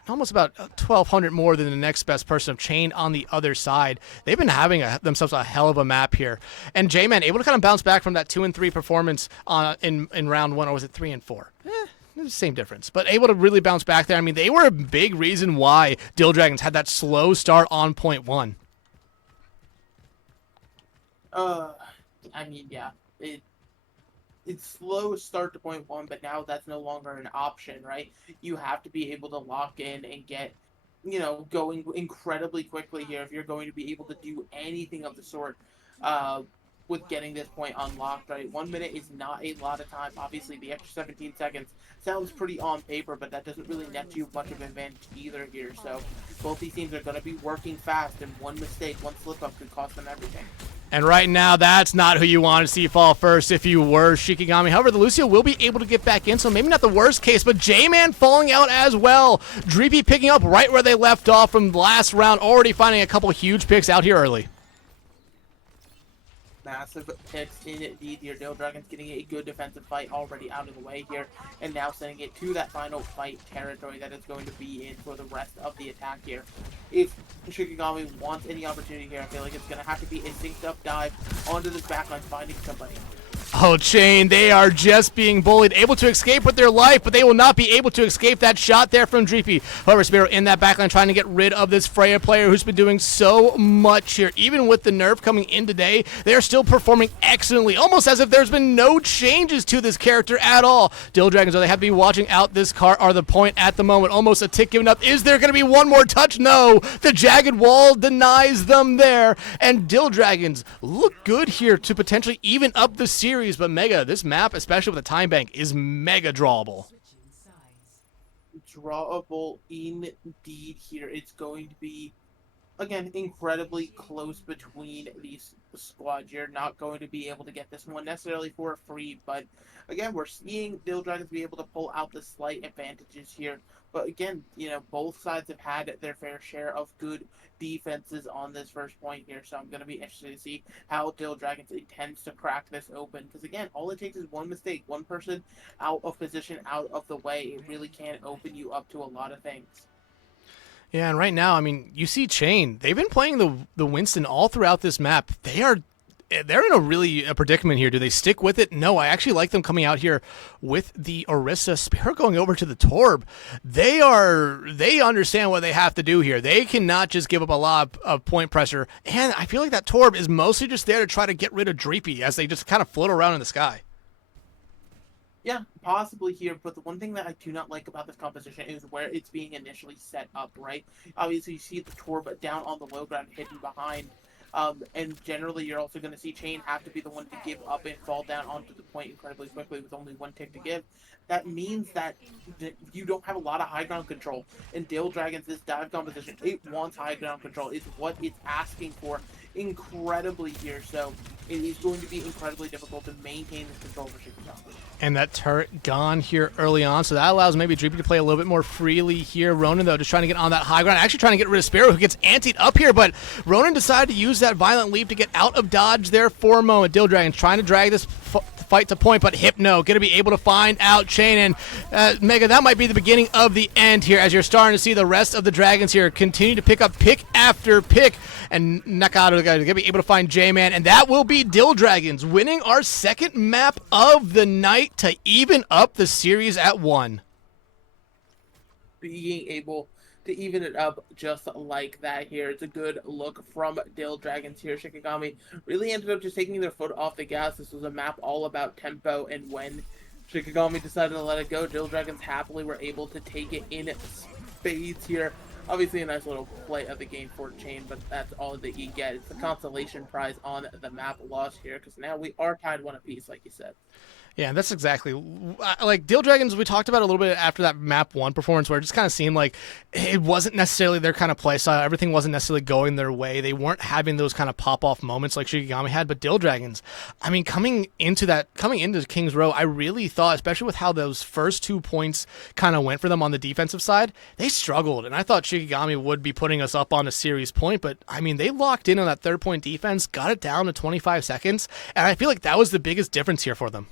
almost about 1,200 more than the next best person of Chain on the other side. They've been having themselves a hell of a map here. And J-Man able to kind of bounce back from that 2 and 3 performance in round 1, or was it 3 and 4? Same difference, but able to really bounce back there. I mean, they were a big reason why Dhill Dragons had that slow start on point 1. I mean, yeah, it's slow start to point 1, but now that's no longer an option, right? You have to be able to lock in and get, going incredibly quickly here if you're going to be able to do anything of the sort with getting this point unlocked, right? 1 minute is not a lot of time. Obviously, the extra 17 seconds sounds pretty on paper, but that doesn't really net you much of an advantage either here. So both these teams are going to be working fast, and one mistake, one slip-up could cost them everything. And right now, that's not who you want to see fall first if you were Shikigami. However, the Lucio will be able to get back in, so maybe not the worst case, but J-Man falling out as well. Dreepy picking up right where they left off from last round, already finding a couple huge picks out here early. Massive picks indeed here. Dhill Dragons getting a good defensive fight already out of the way here, and now sending it to that final fight territory that it's going to be in for the rest of the attack here. If Shikigami wants any opportunity here, I feel like it's going to have to be a synced up dive onto this backline, finding somebody. Oh, Chain, they are just being bullied, able to escape with their life, but they will not be able to escape that shot there from Dreepy. However, Sparrow in that backline trying to get rid of this Freya player who's been doing so much here. Even with the nerf coming in today, they are still performing excellently, almost as if there's been no changes to this character at all. Dhill Dragons, they have to be watching out this car, are the point at the moment. Almost a tick given up. Is there going to be one more touch? No. The jagged wall denies them there. And Dhill Dragons look good here to potentially even up the series. But Mega, this map, especially with the time bank, is mega drawable. Drawable indeed here. It's going to be again, incredibly close between these squads. You're not going to be able to get this one necessarily for free, but again, we're seeing Dhill Dragons be able to pull out the slight advantages here. But again, both sides have had their fair share of good defenses on this first point here, so I'm going to be interested to see how Dhill Dragons intends to crack this open. Because again, all it takes is one mistake, one person out of position, out of the way. It really can open you up to a lot of things. Yeah, and right now, I mean, you see Chain. They've been playing the Winston all throughout this map. They're in a predicament here. Do they stick with it? No, I actually like them coming out here with the Orisa Sparrow going over to the Torb. They understand what they have to do here. They cannot just give up a lot of point pressure. And I feel like that Torb is mostly just there to try to get rid of Dreepy as they just kind of float around in the sky. Yeah, possibly here, but the one thing that I do not like about this composition is where it's being initially set up, right? Obviously, you see the Torb down on the low ground, hidden behind, and generally you're also going to see Chain have to be the one to give up and fall down onto the point incredibly quickly with only one tick to give. That means that you don't have a lot of high ground control. In Dhill Dragons, this dive composition, it wants high ground control. It's what it's asking for incredibly here, so it is going to be incredibly difficult to maintain this control for Shikigami. And that turret gone here early on, so that allows maybe Dreepy to play a little bit more freely here. Ronan, though, just trying to get on that high ground, actually trying to get rid of Sparrow, who gets antied up here, but Ronan decided to use that violent leap to get out of dodge there for a moment. Dhill Dragons trying to drag this fight to point, but Hypno going to be able to find out Chain, and Mega, that might be the beginning of the end here, as you're starting to see the rest of the Dragons here continue to pick up pick after pick, and Nakado going to be able to find J-Man, and that will be Dhill Dragons winning our second map of the night to even up the series at 1. Being able to even it up just like that here. It's a good look from Dhill Dragons here. Shikigami really ended up just taking their foot off the gas. This was a map all about tempo, and when Shikigami decided to let it go, Dhill Dragons happily were able to take it in spades here. Obviously a nice little play of the game for Chain, but that's all that you get. It's the consolation prize on the map loss here, because now we are tied one apiece, like you said. Yeah, that's exactly like Dhill Dragons. We talked about a little bit after that map 1 performance, where it just kind of seemed like it wasn't necessarily their kind of play style. Everything wasn't necessarily going their way. They weren't having those kind of pop off moments like Shikigami had. But Dhill Dragons, I mean, coming into King's Row, I really thought, especially with how those first 2 points kind of went for them on the defensive side, they struggled, and I thought Shikigami would be putting us up on a series point. But I mean, they locked in on that 3rd point defense, got it down to 25 seconds, and I feel like that was the biggest difference here for them.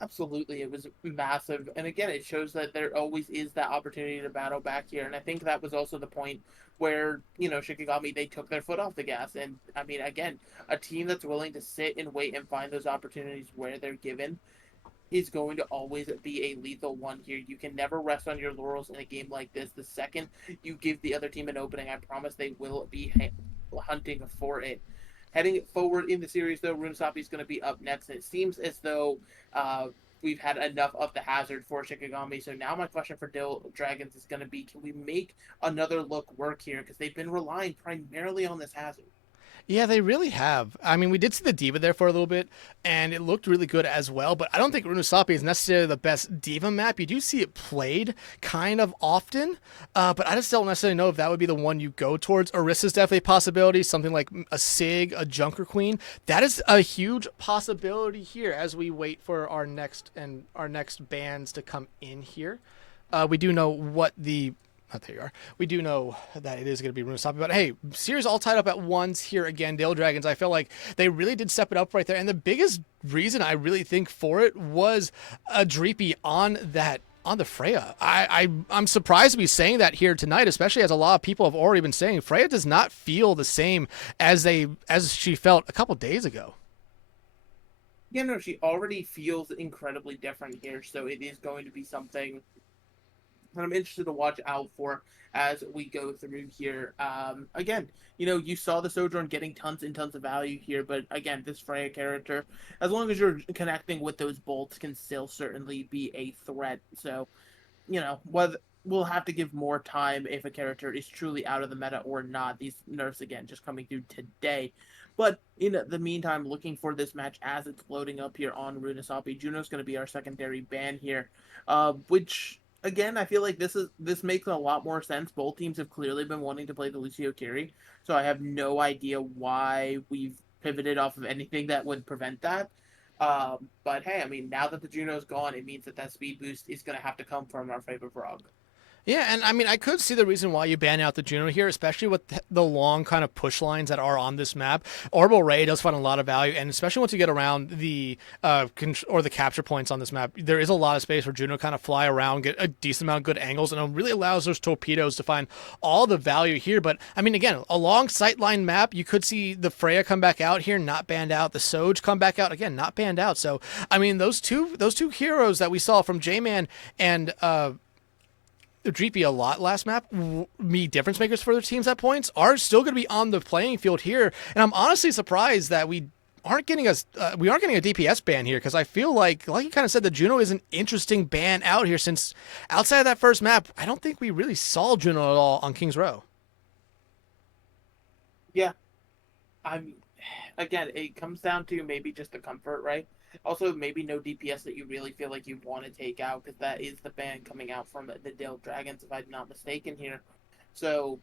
Absolutely, it was massive. And again, it shows that there always is that opportunity to battle back here. And I think that was also the point where, Shikigami, they took their foot off the gas. And I mean, again, a team that's willing to sit and wait and find those opportunities where they're given is going to always be a lethal one here. You can never rest on your laurels in a game like this. The second you give the other team an opening, I promise they will be hunting for it. Heading forward in the series, though, Runesapi is going to be up next, and it seems as though we've had enough of the hazard for Shikigami. So now my question for Dhill Dragons is going to be, can we make another look work here? Because they've been relying primarily on this hazard. Yeah, they really have. I mean, we did see the Diva there for a little bit, and it looked really good as well, but I don't think Runesapi is necessarily the best Diva map. You do see it played kind of often, but I just don't necessarily know if that would be the one you go towards. Orisa's definitely a possibility, something like a Sig, a Junker Queen. That is a huge possibility here as we wait for our next bands to come in here. We do know what the... Oh, there you are. We do know that it is going to be Runesapi, but hey, series all tied up at 1s here again. Dhill Dragons, I feel like they really did step it up right there, and the biggest reason I really think for it was a Dreepy on the Freya. I'm surprised to be saying that here tonight, especially as a lot of people have already been saying Freya does not feel the same as she felt a couple days ago. Yeah, no, she already feels incredibly different here, so it is going to be something that I'm interested to watch out for as we go through here. Again, you saw the Sojourn getting tons and tons of value here, but again, this Freya character, as long as you're connecting with those bolts, can still certainly be a threat. So, whether we'll have to give more time if a character is truly out of the meta or not. These nerfs, again, just coming through today. But in the meantime, looking for this match as it's loading up here on Runesapi. Juno's going to be our secondary ban here, which again, I feel like this makes a lot more sense. Both teams have clearly been wanting to play the Lucio Kiri, so I have no idea why we've pivoted off of anything that would prevent that. But hey, I mean, now that the Juno's gone, it means that that speed boost is going to have to come from our favorite frog. Yeah, and I mean, I could see the reason why you ban out the Juno here, especially with the long kind of push lines that are on this map. Orbital Ray does find a lot of value, and especially once you get around the or the capture points on this map, there is a lot of space for Juno to kind of fly around, get a decent amount of good angles, and it really allows those torpedoes to find all the value here. But I mean, again, a long sightline map, you could see the Freya come back out here, not banned out. The Soj come back out again, not banned out. So I mean, those two heroes that we saw from J-Man and Dreepy a lot last map, me difference makers for their teams at points, are still going to be on the playing field here. And I'm honestly surprised that we aren't getting a DPS ban here, because I feel like you kind of said, the Juno is an interesting ban out here, since outside of that first map, I don't think we really saw Juno at all on King's Row. Yeah, I'm again, it comes down to maybe just the comfort, right? Also, maybe no DPS that you really feel like you want to take out, because that is the ban coming out from the Dhill Dragons, if I'm not mistaken here. So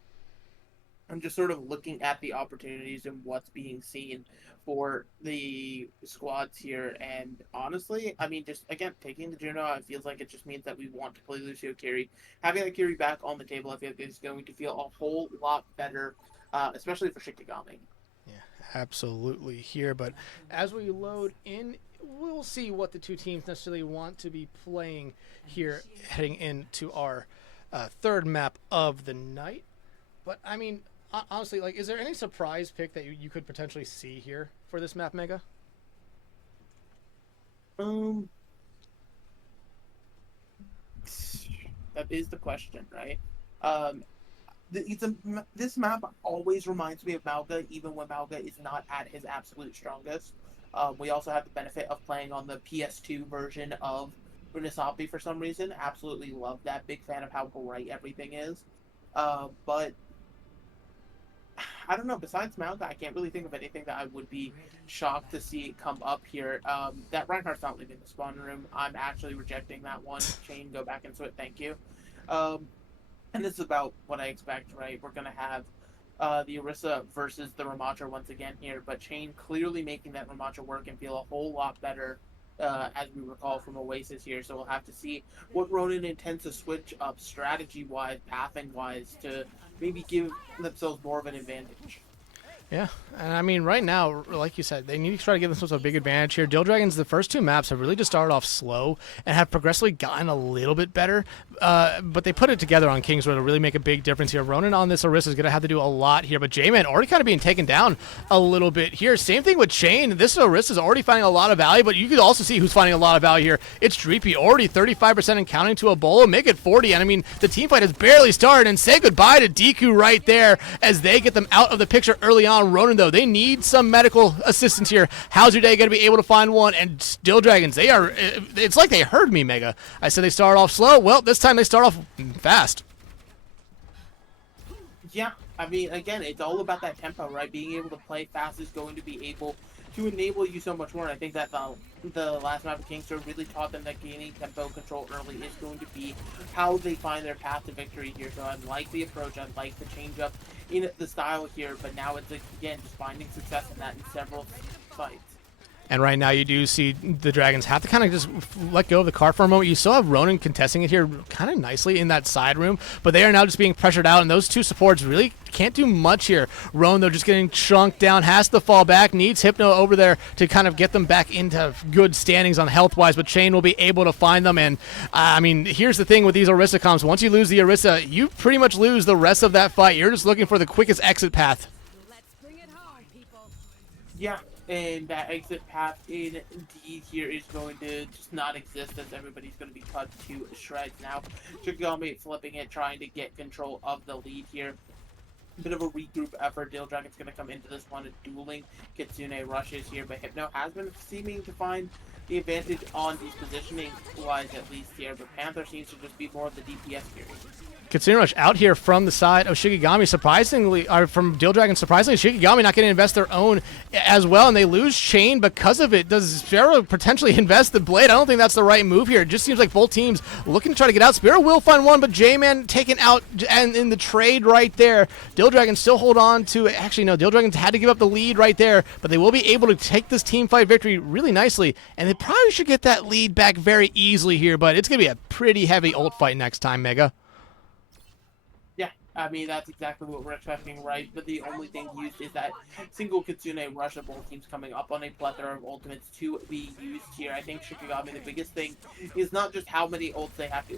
I'm just sort of looking at the opportunities and what's being seen for the squads here. And honestly, I mean, just again, taking the Juno out feels like it just means that we want to play Lucio Kiri. Having that Kiri back on the table, I feel like is going to feel a whole lot better, especially for Shikigami. Yeah, absolutely here. But as we load in, we'll see what the two teams necessarily want to be playing here, heading into our third map of the night. But I mean, honestly, like, is there any surprise pick that you could potentially see here for this map, Mega? Um, that is the question, right? Um, this map always reminds me of Malga, even when Malga is not at his absolute strongest. We also have the benefit of playing on the PS2 version of Renasapi for some reason. Absolutely love that. Big fan of how bright everything is. But I don't know. Besides Malga, I can't really think of anything that I would be shocked to see come up here. That Reinhardt's not leaving the spawn room. I'm actually rejecting that one. Chain, go back into it. Thank you. Um, and this is about what I expect, right? We're going to have the Orisa versus the Ramattra once again here, but Chain clearly making that Ramattra work and feel a whole lot better, as we recall from Oasis here. So we'll have to see what Ronin intends to switch up strategy-wise, pathing-wise, to maybe give themselves more of an advantage. Yeah, and I mean, right now, like you said, they need to try to give themselves a big advantage here. Dhill Dragons, the first two maps have really just started off slow and have progressively gotten a little bit better, but they put it together on Kings Row to really make a big difference here. Ronin on this Orisa is going to have to do a lot here, but J-Man already kind of being taken down a little bit here. Same thing with Chain. This Orisa is already finding a lot of value, but you could also see who's finding a lot of value here. It's Dreepy, already 35% and counting to a Bolo, make it 40, and I mean, the team fight has barely started, and say goodbye to Deku right there as they get them out of the picture early on. Ronin, though, they need some medical assistance here. How's your day going to be able to find one? And Dhill Dragons, it's like they heard me, Mega. I said they start off slow. Well, this time they start off fast. Yeah, I mean, again, it's all about that tempo, right? Being able to play fast is going to be able to enable you so much more. And I think that the last map of Kingstar really taught them that gaining tempo control early is going to be how they find their path to victory here. So I like the approach. I like the change up in the style here. But now it's, again, just finding success in that in several fights. And right now you do see the Dragons have to kind of just let go of the car for a moment. You still have Ronin contesting it here kind of nicely in that side room, but they are now just being pressured out, and those two supports really can't do much here. Ronin, though, just getting shrunk down, has to fall back, needs Hypno over there to kind of get them back into good standings on health-wise, but Chain will be able to find them. And, I mean, here's the thing with these Orisa comps. Once you lose the Orisa, you pretty much lose the rest of that fight. You're just looking for the quickest exit path. Let's bring it home, people. Yeah. And that exit path indeed here is going to just not exist, as everybody's going to be cut to shreds now. Shikigami flipping it, trying to get control of the lead here. Bit of a regroup effort. Dhill Dragon's going to come into this one dueling. Kitsune rushes here, but Hypno has been seeming to find the advantage on these positioning wise, at least here. But Panther seems to just be more of the DPS here. Kitsune Rush out here from the side of Shikigami, surprisingly, or from Dhill Dragon, surprisingly, Shikigami not getting to invest their own as well, and they lose Chain because of it. Does Sparrow potentially invest the Blade? I don't think that's the right move here. It just seems like both teams looking to try to get out. Sparrow will find one, but J-Man taken out, and in the trade right there, Dhill Dragon still hold on to, actually no, Dhill Dragons had to give up the lead right there, but they will be able to take this team fight victory really nicely, and they probably should get that lead back very easily here, but it's going to be a pretty heavy ult fight next time, Mega. Yeah, I mean, that's exactly what we're expecting, right? But the only thing used is that single Kitsune Rush of both teams coming up on a plethora of ultimates to be used here. I think Shikigami, the biggest thing is not just how many ults they have to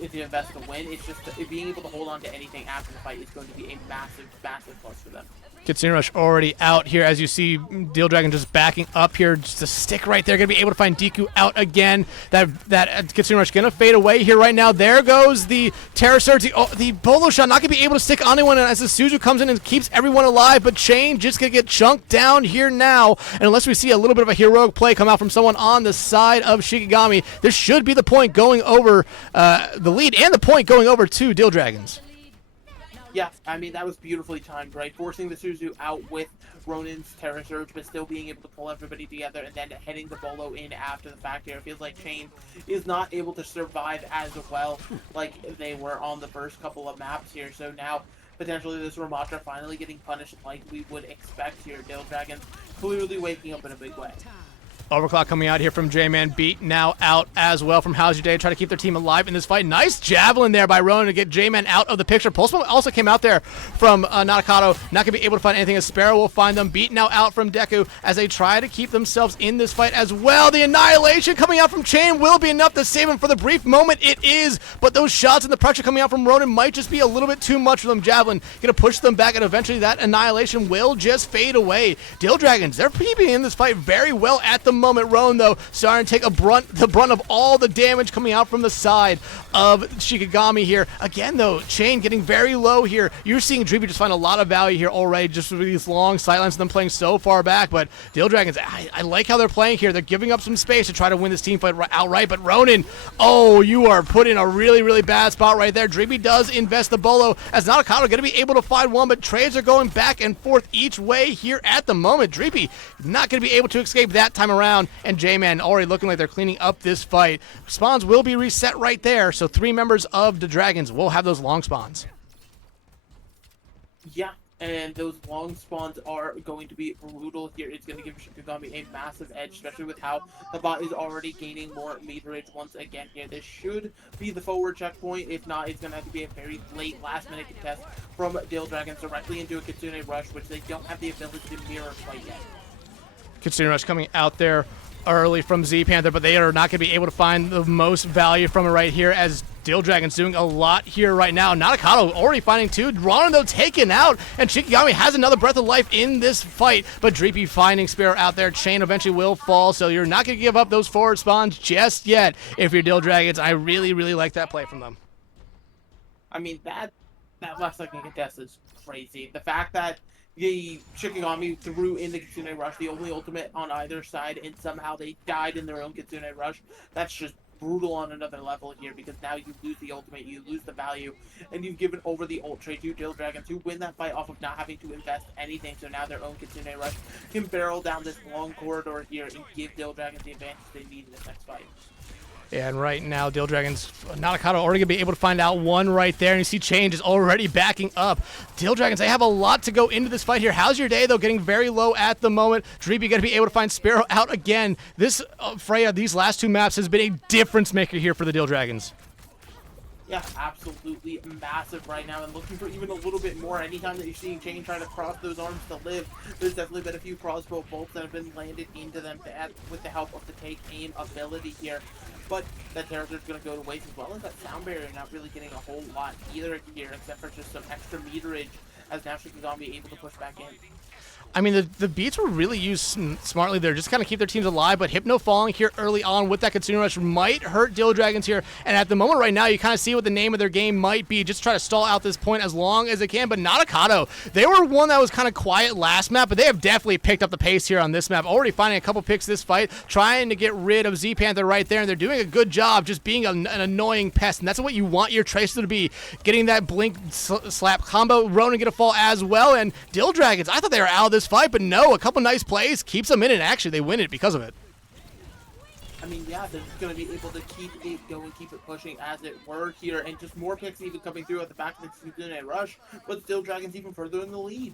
invest to win, it's just being able to hold on to anything after the fight is going to be a massive, massive plus for them. Kitsune Rush already out here, as you see Dhill Dragon just backing up here. Just a stick right there, going to be able to find Deku out again. That Kitsune Rush going to fade away here right now. There goes the Terror Surge. The Bolo Shot not going to be able to stick on anyone as the Suzu comes in and keeps everyone alive, but Chain just going to get chunked down here now. And unless we see a little bit of a heroic play come out from someone on the side of Shikigami, this should be the point going over the lead and the point going over to Dhill Dragons. Yeah, I mean, that was beautifully timed, right? Forcing the Suzu out with Ronin's Terror Surge, but still being able to pull everybody together and then heading the Bolo in after the fact here. It feels like Chain is not able to survive as well like they were on the first couple of maps here. So now, potentially, this Ramatra finally getting punished like we would expect here. Dhill Dragons clearly waking up in a big way. Overclock coming out here from J-Man. Beat now out as well from How's Your Day. Try to keep their team alive in this fight. Nice javelin there by Ronin to get J-Man out of the picture. Pulseman also came out there from Nakakato. Not going to be able to find anything as Sparrow will find them. Beat now out from Deku as they try to keep themselves in this fight as well. The Annihilation coming out from Chain will be enough to save him for the brief moment. It is, but those shots and the pressure coming out from Ronin might just be a little bit too much for them. Javelin going to push them back, and eventually that Annihilation will just fade away. Dhill Dragons, they're keeping in this fight very well at the moment. Ronin, though, starting to take the brunt of all the damage coming out from the side of Shikigami here. Again, though, Chain getting very low here. You're seeing Dreepy just find a lot of value here already just with these long sightlines and them playing so far back, but Dhill Dragons, I like how they're playing here. They're giving up some space to try to win this team fight outright, but Ronin, oh, you are put in a really, really bad spot right there. Dreepy does invest the Bolo as Nakakato going to be able to find one, but trades are going back and forth each way here at the moment. Dreepy not going to be able to escape that time around, and J-Man already looking like they're cleaning up this fight. Spawns will be reset right there, so 3 members of the Dragons will have those long spawns. Yeah, and those long spawns are going to be brutal here. It's going to give Shikigami a massive edge, especially with how the bot is already gaining more meterage once again here. This should be the forward checkpoint. If not, it's going to have to be a very late last-minute contest from Dhill Dragons directly into a Kitsune Rush, which they don't have the ability to mirror quite yet. Kitsune Rush coming out there early from Z Panther, but they are not going to be able to find the most value from it right here as Dhill Dragon's doing a lot here right now. Nakakato already finding 2. Ronin, though, taken out, and Shikigami has another breath of life in this fight, but Dreepy finding Sparrow out there. Chain eventually will fall, so you're not going to give up those forward spawns just yet if you're Dhill Dragons. I really, really like that play from them. I mean, that last second contest is crazy. The fact that the Shikigami threw in the Kitsune Rush, the only ultimate on either side, and somehow they died in their own Kitsune Rush. That's just brutal on another level here, because now you lose the ultimate, you lose the value, and you've given over the ult trade to Dhill Dragons, who win that fight off of not having to invest anything, so now their own Kitsune Rush can barrel down this long corridor here and give Dhill Dragons the advantage they need in this next fight. Yeah, and right now, Dhill Dragons, Nakakato already going to be able to find out one right there, and you see Change is already backing up. Dhill Dragons, they have a lot to go into this fight here. How's Your Day, though, getting very low at the moment. Dreepy going to be able to find Sparrow out again. This, Freya, these last 2 maps has been a difference maker here for the Dhill Dragons. Yeah, absolutely massive right now, and looking for even a little bit more. Anytime that you're seeing Chain trying to cross those arms to live, there's definitely been a few crossbow bolts that have been landed into them with the help of the take aim ability here. But that Terror Surge is going to go to waste, as well as that sound barrier not really getting a whole lot either here, except for just some extra meterage, as now Shikigami able to push back in. I mean, the beats were really used smartly there, just kind of keep their teams alive, but Hypno falling here early on with that Consumer Rush might hurt Dhill Dragons here, and at the moment right now, you kind of see what the name of their game might be, just try to stall out this point as long as they can, but not Akado. They were one that was kind of quiet last map, but they have definitely picked up the pace here on this map, already finding a couple picks this fight, trying to get rid of Z-Panther right there, and they're doing a good job just being an annoying pest, and that's what you want your Tracer to be, getting that blink slap combo, Ronan get a fall as well, and Dhill Dragons, I thought they were out of this fight, but no, a couple nice plays keeps them in it. Actually, they win it because of it. I mean, yeah, they're just going to be able to keep it going, keep it pushing as it were here, and just more picks even coming through at the back of the Tsunade Rush, but still Dragons even further in the lead.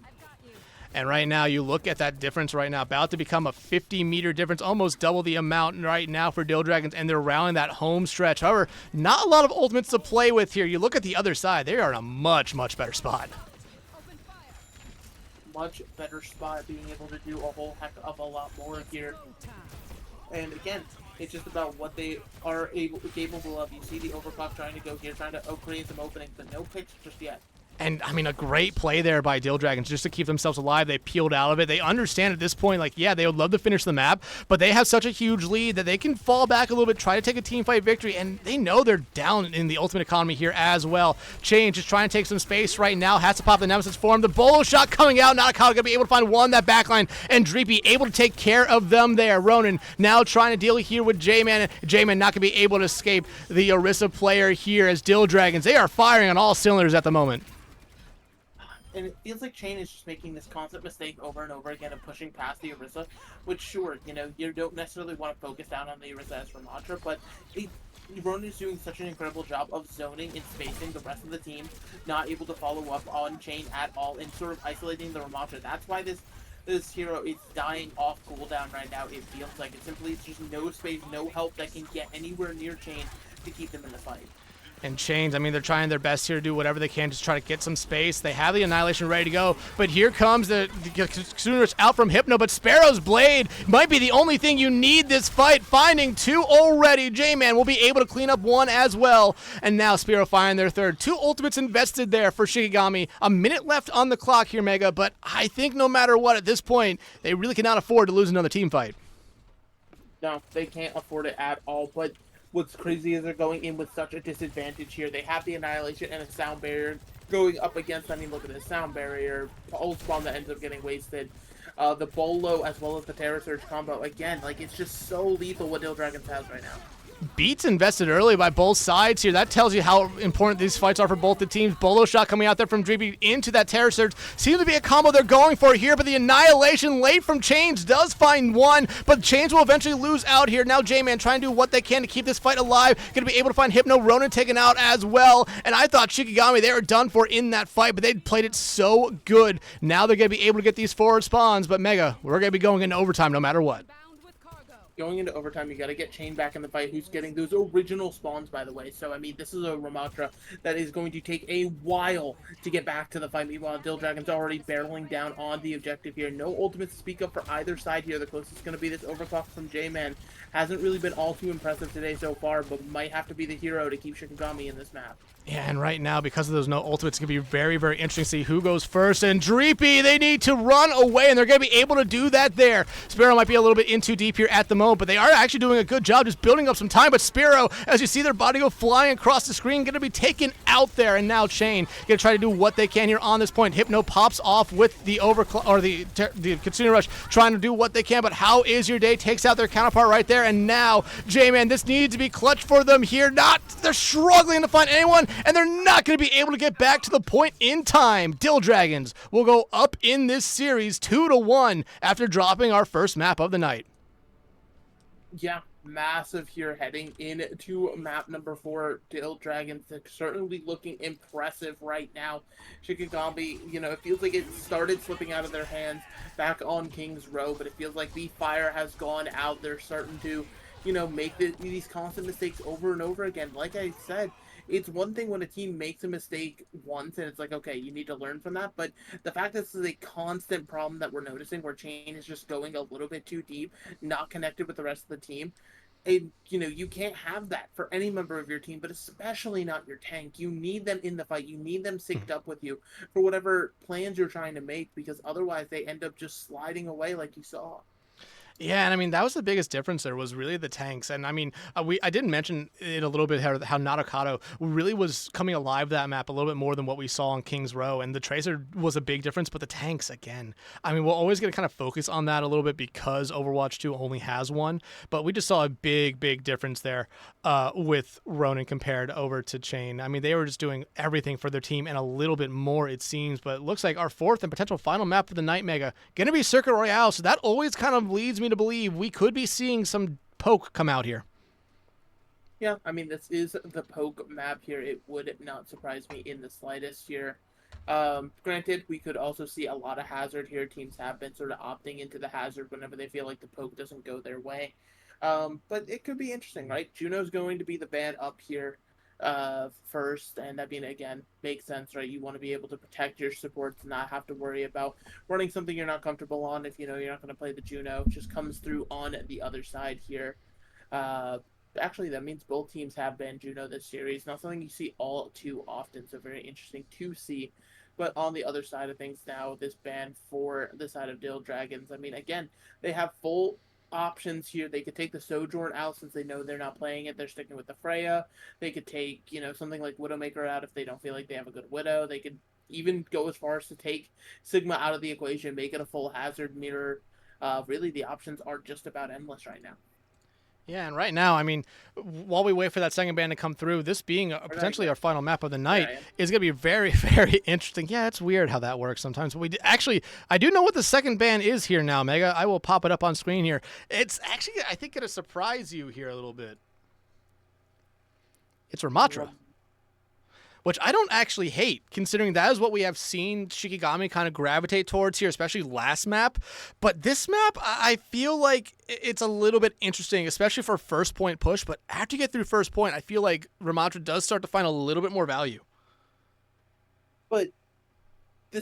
And right now, you look at that difference right now, about to become a 50-meter difference, almost double the amount right now for Dhill Dragons, and they're rounding that home stretch. However, not a lot of ultimates to play with here. You look at the other side, they are in a much, much better spot. Much better spot, being able to do a whole heck of a lot more here. And again, it's just about what they are capable of. You see the overclock trying to go here, trying to create some openings, but no picks just yet. And, I mean, a great play there by Dhill Dragons just to keep themselves alive. They peeled out of it. They understand at this point, like, yeah, they would love to finish the map, but they have such a huge lead that they can fall back a little bit, try to take a team fight victory, and they know they're down in the ultimate economy here as well. Change is trying to take some space right now. Has to pop the Nemesis form. The bolo shot coming out. Not going to be able to find one, that backline, and Dreepy able to take care of them there. Ronan now trying to deal here with J-Man. J-Man not going to be able to escape the Orisa player here as Dhill Dragons. They are firing on all cylinders at the moment. And it feels like Chain is just making this constant mistake over and over again of pushing past the Orisa, which sure, you know, you don't necessarily want to focus down on the Orisa as Ramatra, but Ronan is doing such an incredible job of zoning and spacing the rest of the team, not able to follow up on Chain at all, and sort of isolating the Ramatra. That's why this hero is dying off cooldown right now. It feels like it's just no space, no help that can get anywhere near Chain to keep them in the fight. And Chains, I mean, they're trying their best here to do whatever they can, just try to get some space. They have the Annihilation ready to go, but here comes the Sooners out from Hypno, but Sparrow's Blade might be the only thing you need this fight. Finding two already. J-Man will be able to clean up one as well, and now Sparrow firing their third. Two ultimates invested there for Shikigami. A minute left on the clock here, Mega, but I think no matter what, at this point, they really cannot afford to lose another team fight. No, they can't afford it at all, but what's crazy is they're going in with such a disadvantage here. They have the Annihilation and a Sound Barrier going up against, I mean, look at this Sound Barrier, Old Spawn that ends up getting wasted. The Bolo as well as the Terror Surge combo. Again, like, it's just so lethal what Dhill Dragons has right now. Beats invested early by both sides here. That tells you how important these fights are for both the teams. Bolo shot coming out there from Dreepy into that Terror Surge. Seems to be a combo they're going for here, but the Annihilation late from Chains does find one, but Chains will eventually lose out here. Now J-Man trying to do what they can to keep this fight alive. Going to be able to find Hypno. Ronan taken out as well, and I thought Shikigami, they were done for in that fight, but they played it so good. Now they're going to be able to get these forward spawns, but Mega, we're going to be going into overtime no matter what. Going into overtime, you got to get Chain back in the fight, who's getting those original spawns, by the way. So, I mean, this is a Ramatra that is going to take a while to get back to the fight. Meanwhile, Dhill Dragon's already barreling down on the objective here. No ultimates to speak of for either side here. The closest is going to be this overclock from J-Man. Hasn't really been all too impressive today so far, but might have to be the hero to keep Shikigami in this map. Yeah, and right now, because of those no ultimates, it's going to be very, very interesting to see who goes first. And Dreepy, they need to run away, and they're going to be able to do that there. Sparrow might be a little bit in too deep here at the moment, but they are actually doing a good job just building up some time. But Sparrow, as you see their body go flying across the screen, going to be taken out there. And now Chain going to try to do what they can here on this point. Hypno pops off with the the Kitsune Rush, trying to do what they can. But how is your day? Takes out their counterpart right there. And now, J-Man, this needs to be clutch for them here. They're struggling to find anyone, and they're not going to be able to get back to the point in time. Dhill Dragons will go up in this series 2-1 after dropping our first map of the night. Yeah, massive here heading into map number 4. Dhill Dragons certainly looking impressive right now. Shikigami, you know, it feels like it started slipping out of their hands back on King's Row, but it feels like the fire has gone out. They're starting to, you know, make these constant mistakes over and over again. Like I said, it's one thing when a team makes a mistake once and it's like, okay, you need to learn from that. But the fact that this is a constant problem that we're noticing where Chain is just going a little bit too deep, not connected with the rest of the team, And, you can't have that for any member of your team, but especially not your tank. You need them in the fight. You need them synced up with you for whatever plans you're trying to make, because otherwise they end up just sliding away like you saw. Yeah, and I mean that was the biggest difference. There was really the tanks, and I mean I didn't mention it a little bit how Natakado really was coming alive that map a little bit more than what we saw on King's Row, and the Tracer was a big difference. But the tanks again, I mean we're always going to kind of focus on that a little bit because Overwatch 2 only has one, but we just saw a big difference there with Ronin compared over to Chain. I mean they were just doing everything for their team and a little bit more it seems. But it looks like our fourth and potential final map for the night, Mega, going to be Circuit Royale, so that always kind of leads me to believe we could be seeing some poke come out here. Yeah, I mean, this is the poke map here. It would not surprise me in the slightest here. Granted, we could also see a lot of hazard here. Teams have been sort of opting into the hazard whenever they feel like the poke doesn't go their way. But it could be interesting, right? Juno's going to be the ban up here first, and I mean, again, makes sense, right? You want to be able to protect your supports, not have to worry about running something you're not comfortable on. If you're not going to play the Juno, just comes through on the other side here. Actually, that means both teams have banned Juno this series. Not something you see all too often, so very interesting to see. But on the other side of things now, this ban for the side of Dhill Dragons, I mean, again, they have full options here. They could take the Sojourn out since they know they're not playing it. They're sticking with the Freya. They could take, something like Widowmaker out if they don't feel like they have a good Widow. They could even go as far as to take Sigma out of the equation, make it a full hazard mirror. Really, the options are just about endless right now. Yeah, and right now, I mean, while we wait for that second ban to come through, this being potentially our final map of the night is going to be very, very interesting. Yeah, it's weird how that works sometimes. But I do know what the second ban is here now, Mega. I will pop it up on screen here. It's actually, I think, going to surprise you here a little bit. It's Ramatra. Which I don't actually hate, considering that is what we have seen Shikigami kind of gravitate towards here, especially last map. But this map, I feel like it's a little bit interesting, especially for first point push. But after you get through first point, I feel like Ramatra does start to find a little bit more value. But the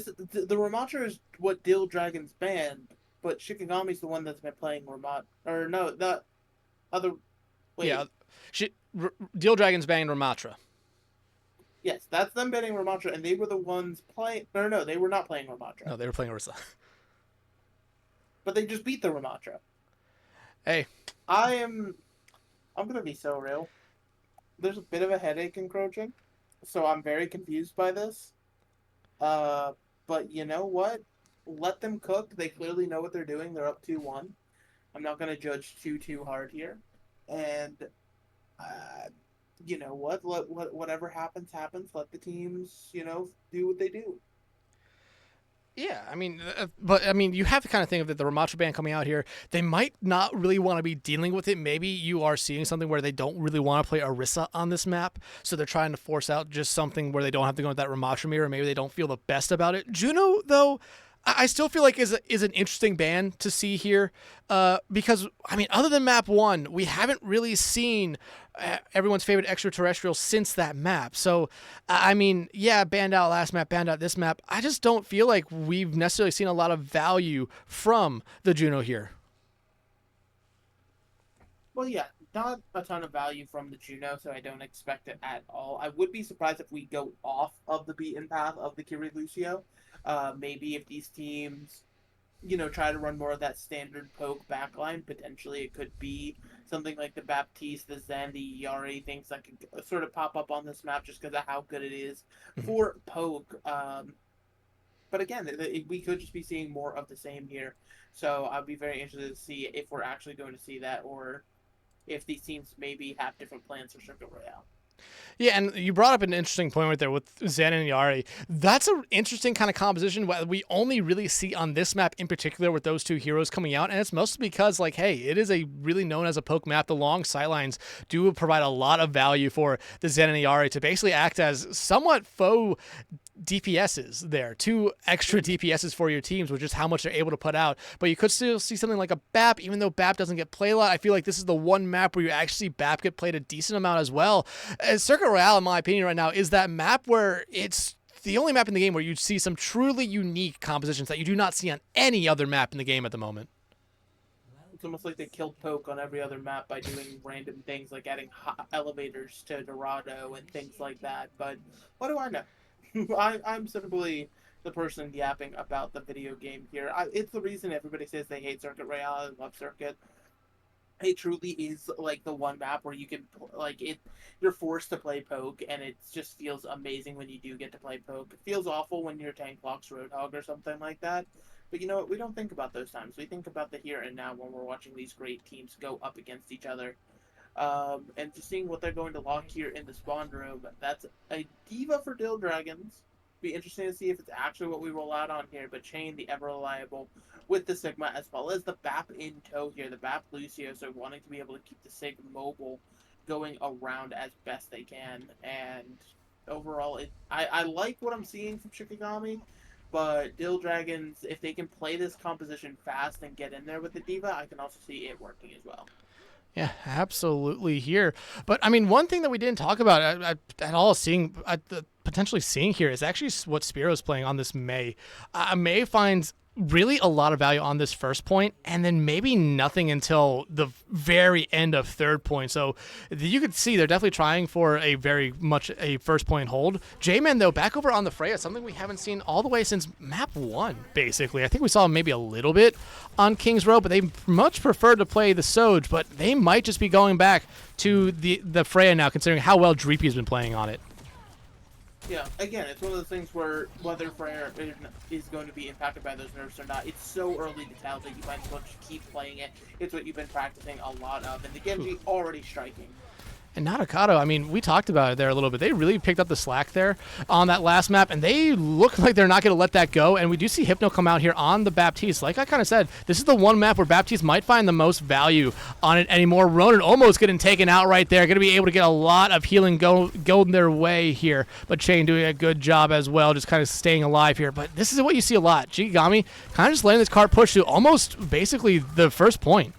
Ramatra is what Dhill Dragons banned, but Shikigami's the one that's been playing Ramatra. Or no, the other... Wait. Yeah, Dhill Dragons banned Ramatra. Yes, that's them banning Ramatra, and they were the ones playing... No, they were not playing Ramatra. No, they were playing Orisa. But they just beat the Ramatra. Hey. I'm going to be so real. There's a bit of a headache encroaching, so I'm very confused by this. But you know what? Let them cook. They clearly know what they're doing. They're up 2-1. I'm not going to judge too hard here. And... you know what? Whatever happens. Let the teams, do what they do. Yeah, I mean, you have to kind of think of the Ramatra ban coming out here. They might not really want to be dealing with it. Maybe you are seeing something where they don't really want to play Orisa on this map, so they're trying to force out just something where they don't have to go with that Ramatra mirror. Maybe they don't feel the best about it. Juno, though, I still feel like is an interesting ban to see here, because I mean, other than map 1, we haven't really seen everyone's favorite extraterrestrial since that map. So, I mean, yeah, banned out last map, banned out this map. I just don't feel like we've necessarily seen a lot of value from the Juno here. Well, yeah, not a ton of value from the Juno, so I don't expect it at all. I would be surprised if we go off of the beaten path of the Kiri Lucio. Maybe if these teams, try to run more of that standard poke backline, potentially it could be something like the Baptiste, the Zen, the Yari, things that could sort of pop up on this map just because of how good it is for poke. But again, we could just be seeing more of the same here. So I'd be very interested to see if we're actually going to see that, or if these teams maybe have different plans for Circuit Royale. Yeah, and you brought up an interesting point right there with Zen and Yari. That's an interesting kind of composition we only really see on this map in particular with those two heroes coming out, and it's mostly because, it is a really known as a poke map. The long sightlines do provide a lot of value for the Zen and Yari to basically act as somewhat faux DPSs there, 2 extra DPSs for your teams, which is how much they're able to put out. But you could still see something like a BAP, even though BAP doesn't get played a lot. I feel like this is the one map where you actually see BAP get played a decent amount as well. Circuit Royale, in my opinion right now, is that map where it's the only map in the game where you see some truly unique compositions that you do not see on any other map in the game at the moment. It's almost like they killed Poke on every other map by doing random things like adding elevators to Dorado and things like that. But what do I know? I'm simply the person yapping about the video game here. It's the reason everybody says they hate Circuit Royale and love Circuit. It truly is like the one map where you can like it. You're forced to play Poke, and it just feels amazing when you do get to play Poke. It feels awful when you're Tank Fox Roadhog or something like that. But you know what? We don't think about those times. We think about the here and now when we're watching these great teams go up against each other. And just seeing what they're going to lock here in the spawn room. That's a Diva for Dhill Dragons. Be interesting to see if it's actually what we roll out on here. But Chain, the ever reliable, with the Sigma, as well as the BAP in tow here, the BAP Lucio, so wanting to be able to keep the Sig mobile going around as best they can. And overall, I like what I'm seeing from Shikigami, but Dhill Dragons, if they can play this composition fast and get in there with the Diva, I can also see it working as well. Yeah, absolutely here. But I mean, one thing that we didn't talk about at all, potentially seeing here is actually what Spiro's playing on this Mei. Mei finds really a lot of value on this first point, and then maybe nothing until the very end of third point. So you could see they're definitely trying for a very much a first point hold. J-Man, though, back over on the Freya, something we haven't seen all the way since map 1, basically. I think we saw maybe a little bit on King's Row, but they much prefer to play the Soj, but they might just be going back to the Freya now, considering how well Dreepy's been playing on it. Yeah, again, it's one of those things where whether Freya is going to be impacted by those nerfs or not, it's so early to tell that you might as well just keep playing it. It's what you've been practicing a lot of, and the Genji already striking. And Nadokado, I mean, we talked about it there a little bit. They really picked up the slack there on that last map, and they look like they're not going to let that go. And we do see Hypno come out here on the Baptiste. Like I kind of said, this is the one map where Baptiste might find the most value on it anymore. Ronan almost getting taken out right there. Going to be able to get a lot of healing going their way here. But Chain doing a good job as well, just kind of staying alive here. But this is what you see a lot. Shikigami kind of just letting this cart push to almost basically the first point.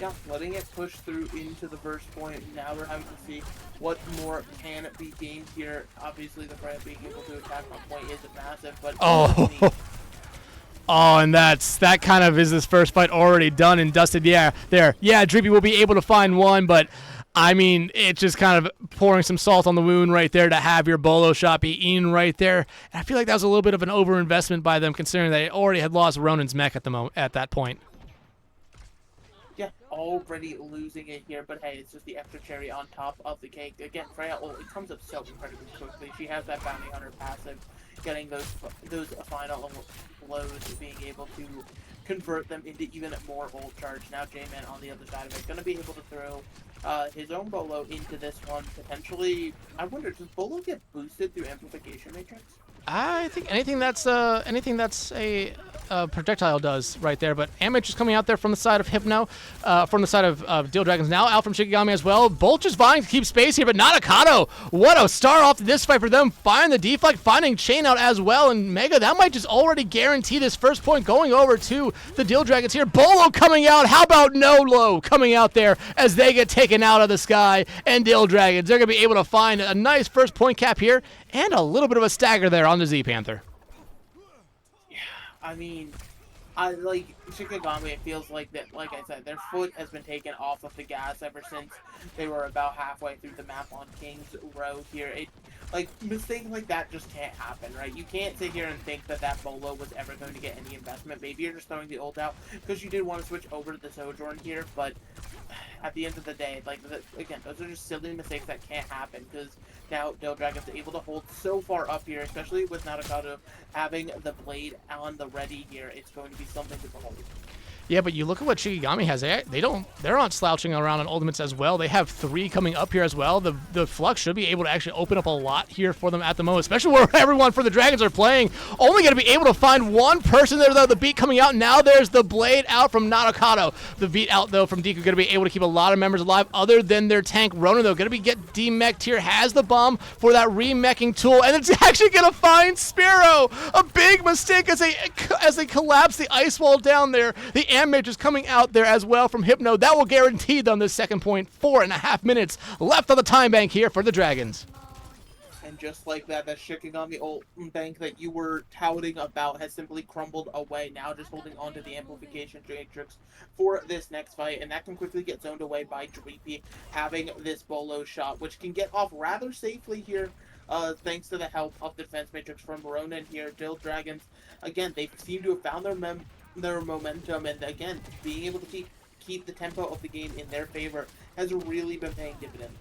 Yeah, letting it push through into the first point. Now we're having to see what more can be gained here. Obviously, the Freya being able to attack on point isn't massive, but and that kind of is this first fight already done and dusted. Yeah, there. Yeah, Dreepy will be able to find one, but I mean, it's just kind of pouring some salt on the wound right there to have your bolo shot be eaten right there. And I feel like that was a little bit of an overinvestment by them, considering they already had lost Ronan's mech at that point. Yeah, already losing it here, but hey, it's just the extra cherry on top of the cake. Again, Freya, it comes up so incredibly quickly. She has that bounty hunter passive, getting those final blows, being able to convert them into even more ult charge. Now J-Man on the other side of it, going to be able to throw his own bolo into this one, potentially. I wonder, does bolo get boosted through amplification matrix? I think anything that's a projectile does right there, but Amich is coming out there from the side of Hypno, from the side of Dhill Dragons, now out from Shikigami as well. Both just vying to keep space here, but Nadokado, what a start off to this fight for them, finding the deflect, finding Chain out as well, and Mega, that might just already guarantee this first point going over to the Dhill Dragons here. Bolo coming out, how about Nolo coming out there as they get taken out of the sky, and Dhill Dragons, they're going to be able to find a nice first point cap here, and a little bit of a stagger there on the Z Panther. Yeah, I mean, I like Shikigami. It feels like that, like I said, their foot has been taken off of the gas ever since they were about halfway through the map on King's Row here. Like, mistakes like that just can't happen, right? You can't sit here and think that that bolo was ever going to get any investment. Maybe you're just throwing the ult out because you did want to switch over to the Sojourn here, but at the end of the day, like, again, those are just silly mistakes that can't happen because now Dhill Dragons are able to hold so far up here, especially with Nadokado having the blade on the ready here. It's going to be something to behold. Yeah, but you look at what Shikigami has. They're not slouching around on ultimates as well. They have 3 coming up here as well. The Flux should be able to actually open up a lot here for them at the moment, especially where everyone for the Dragons are playing. Only going to be able to find one person there, though. The beat coming out. Now there's the blade out from Nadokado. The beat out, though, from Deku, going to be able to keep a lot of members alive other than their tank. Ronan, though, going to get demech'd here. Has the bomb for that remeching tool, and it's actually going to find Spiro. A big mistake as they collapse the ice wall down there. The Amage is coming out there as well from Hypno. That will guarantee them this second point. 4.5 minutes left on the time bank here for the Dragons. And just like that, that Shikigami ult bank that you were touting about has simply crumbled away. Now just holding on to the amplification matrix for this next fight, and that can quickly get zoned away by Dreepy having this bolo shot, which can get off rather safely here. Thanks to the help of the defense matrix from Ronan here. Dhill Dragons, again, they seem to have found their momentum, and again, being able to keep the tempo of the game in their favor has really been paying dividends.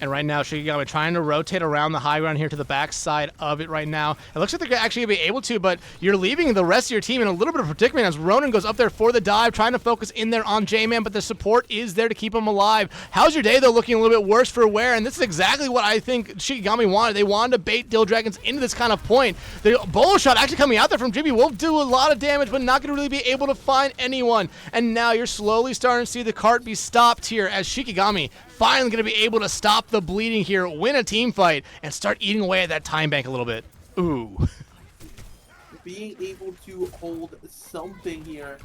And right now, Shikigami trying to rotate around the high ground here to the backside of it right now. It looks like they're actually going to be able to, but you're leaving the rest of your team in a little bit of predicament as Ronan goes up there for the dive, trying to focus in there on J-Man, but the support is there to keep him alive. How's your day, though, looking a little bit worse for wear? And this is exactly what I think Shikigami wanted. They wanted to bait Dhill Dragons into this kind of point. The bolo shot actually coming out there from Jimmy will do a lot of damage, but not going to really be able to find anyone. And now you're slowly starting to see the cart be stopped here as Shikigami finally going to be able to stop the bleeding here, win a team fight, and start eating away at that time bank a little bit. Ooh. Being able to hold something here,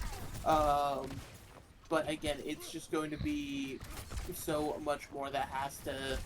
but again, it's just going to be so much more that has to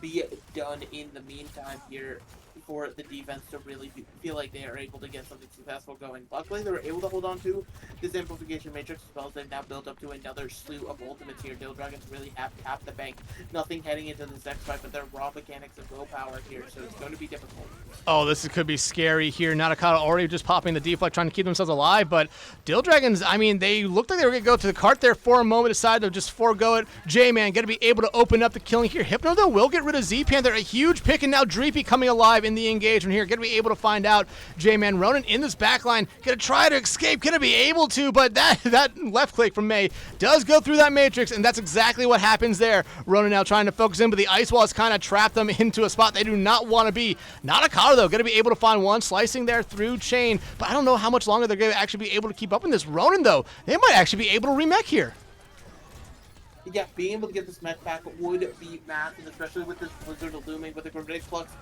be done in the meantime here for the defense to really feel like they are able to get something successful going. Luckily, they were able to hold on to this amplification matrix as well as they've now built up to another slew of ultimates here. Dhill Dragons really have tapped the bank. Nothing heading into this next fight, but their raw mechanics of willpower here, so it's going to be difficult. Oh, this could be scary here. Natakata already just popping the deflect, trying to keep themselves alive, but Dhill Dragons, I mean, they looked like they were going to go to the cart there for a moment, decided to just forego it. J-Man going to be able to open up the killing here. Hypno, though, will get rid of Z-Panther, a huge pick, and now Dreepy coming alive in the engagement here. Going to be able to find out J-Man. Ronan in this backline, going to try to escape, going to be able to, but that left click from May does go through that matrix, and that's exactly what happens there. Ronan now trying to focus in, but the ice wall has kind of trapped them into a spot they do not want to be. Natakata, though, going to be able to find one, slicing there through chain, but I don't know how much longer they're going to actually be able to keep up in this. Ronan, though, they might actually be able to remech here. Yeah, being able to get this mech pack would be massive, especially with this Blizzard looming, with the Grenade Flux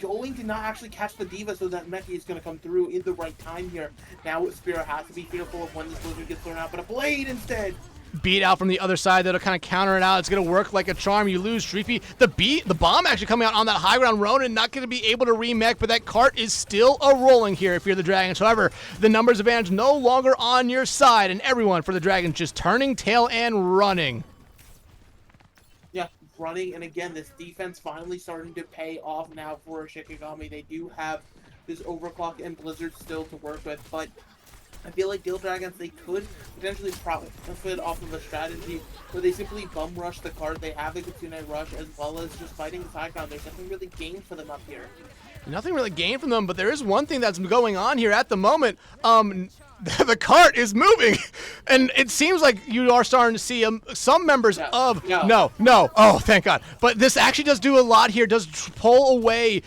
going to not actually catch the Diva, so that Meki is going to come through in the right time here. Now Spiro has to be fearful of when this Blizzard gets thrown out, but a Blade instead. Beat out from the other side that'll kind of counter it out. It's going to work like a charm. You lose Dreepy. The bomb actually coming out on that high ground. Ronan not going to be able to remech, but that cart is still a-rolling here if you're the Dragons. However, the numbers advantage no longer on your side, and everyone for the Dragons just turning tail and running. Yeah, running, and again, this defense finally starting to pay off now for Shikigami. They do have this Overclock and Blizzard still to work with, but I feel like Dhill Dragons, they could potentially profit off of a strategy where they simply bum rush the card. They have the Kitsune rush as well as just fighting the side ground. There's nothing really gained for them up here. Nothing really gained from them, but there is one thing that's going on here at the moment. The cart is moving, and it seems like you are starting to see some members of... No. Oh, thank God. But this actually does do a lot here, does pull away...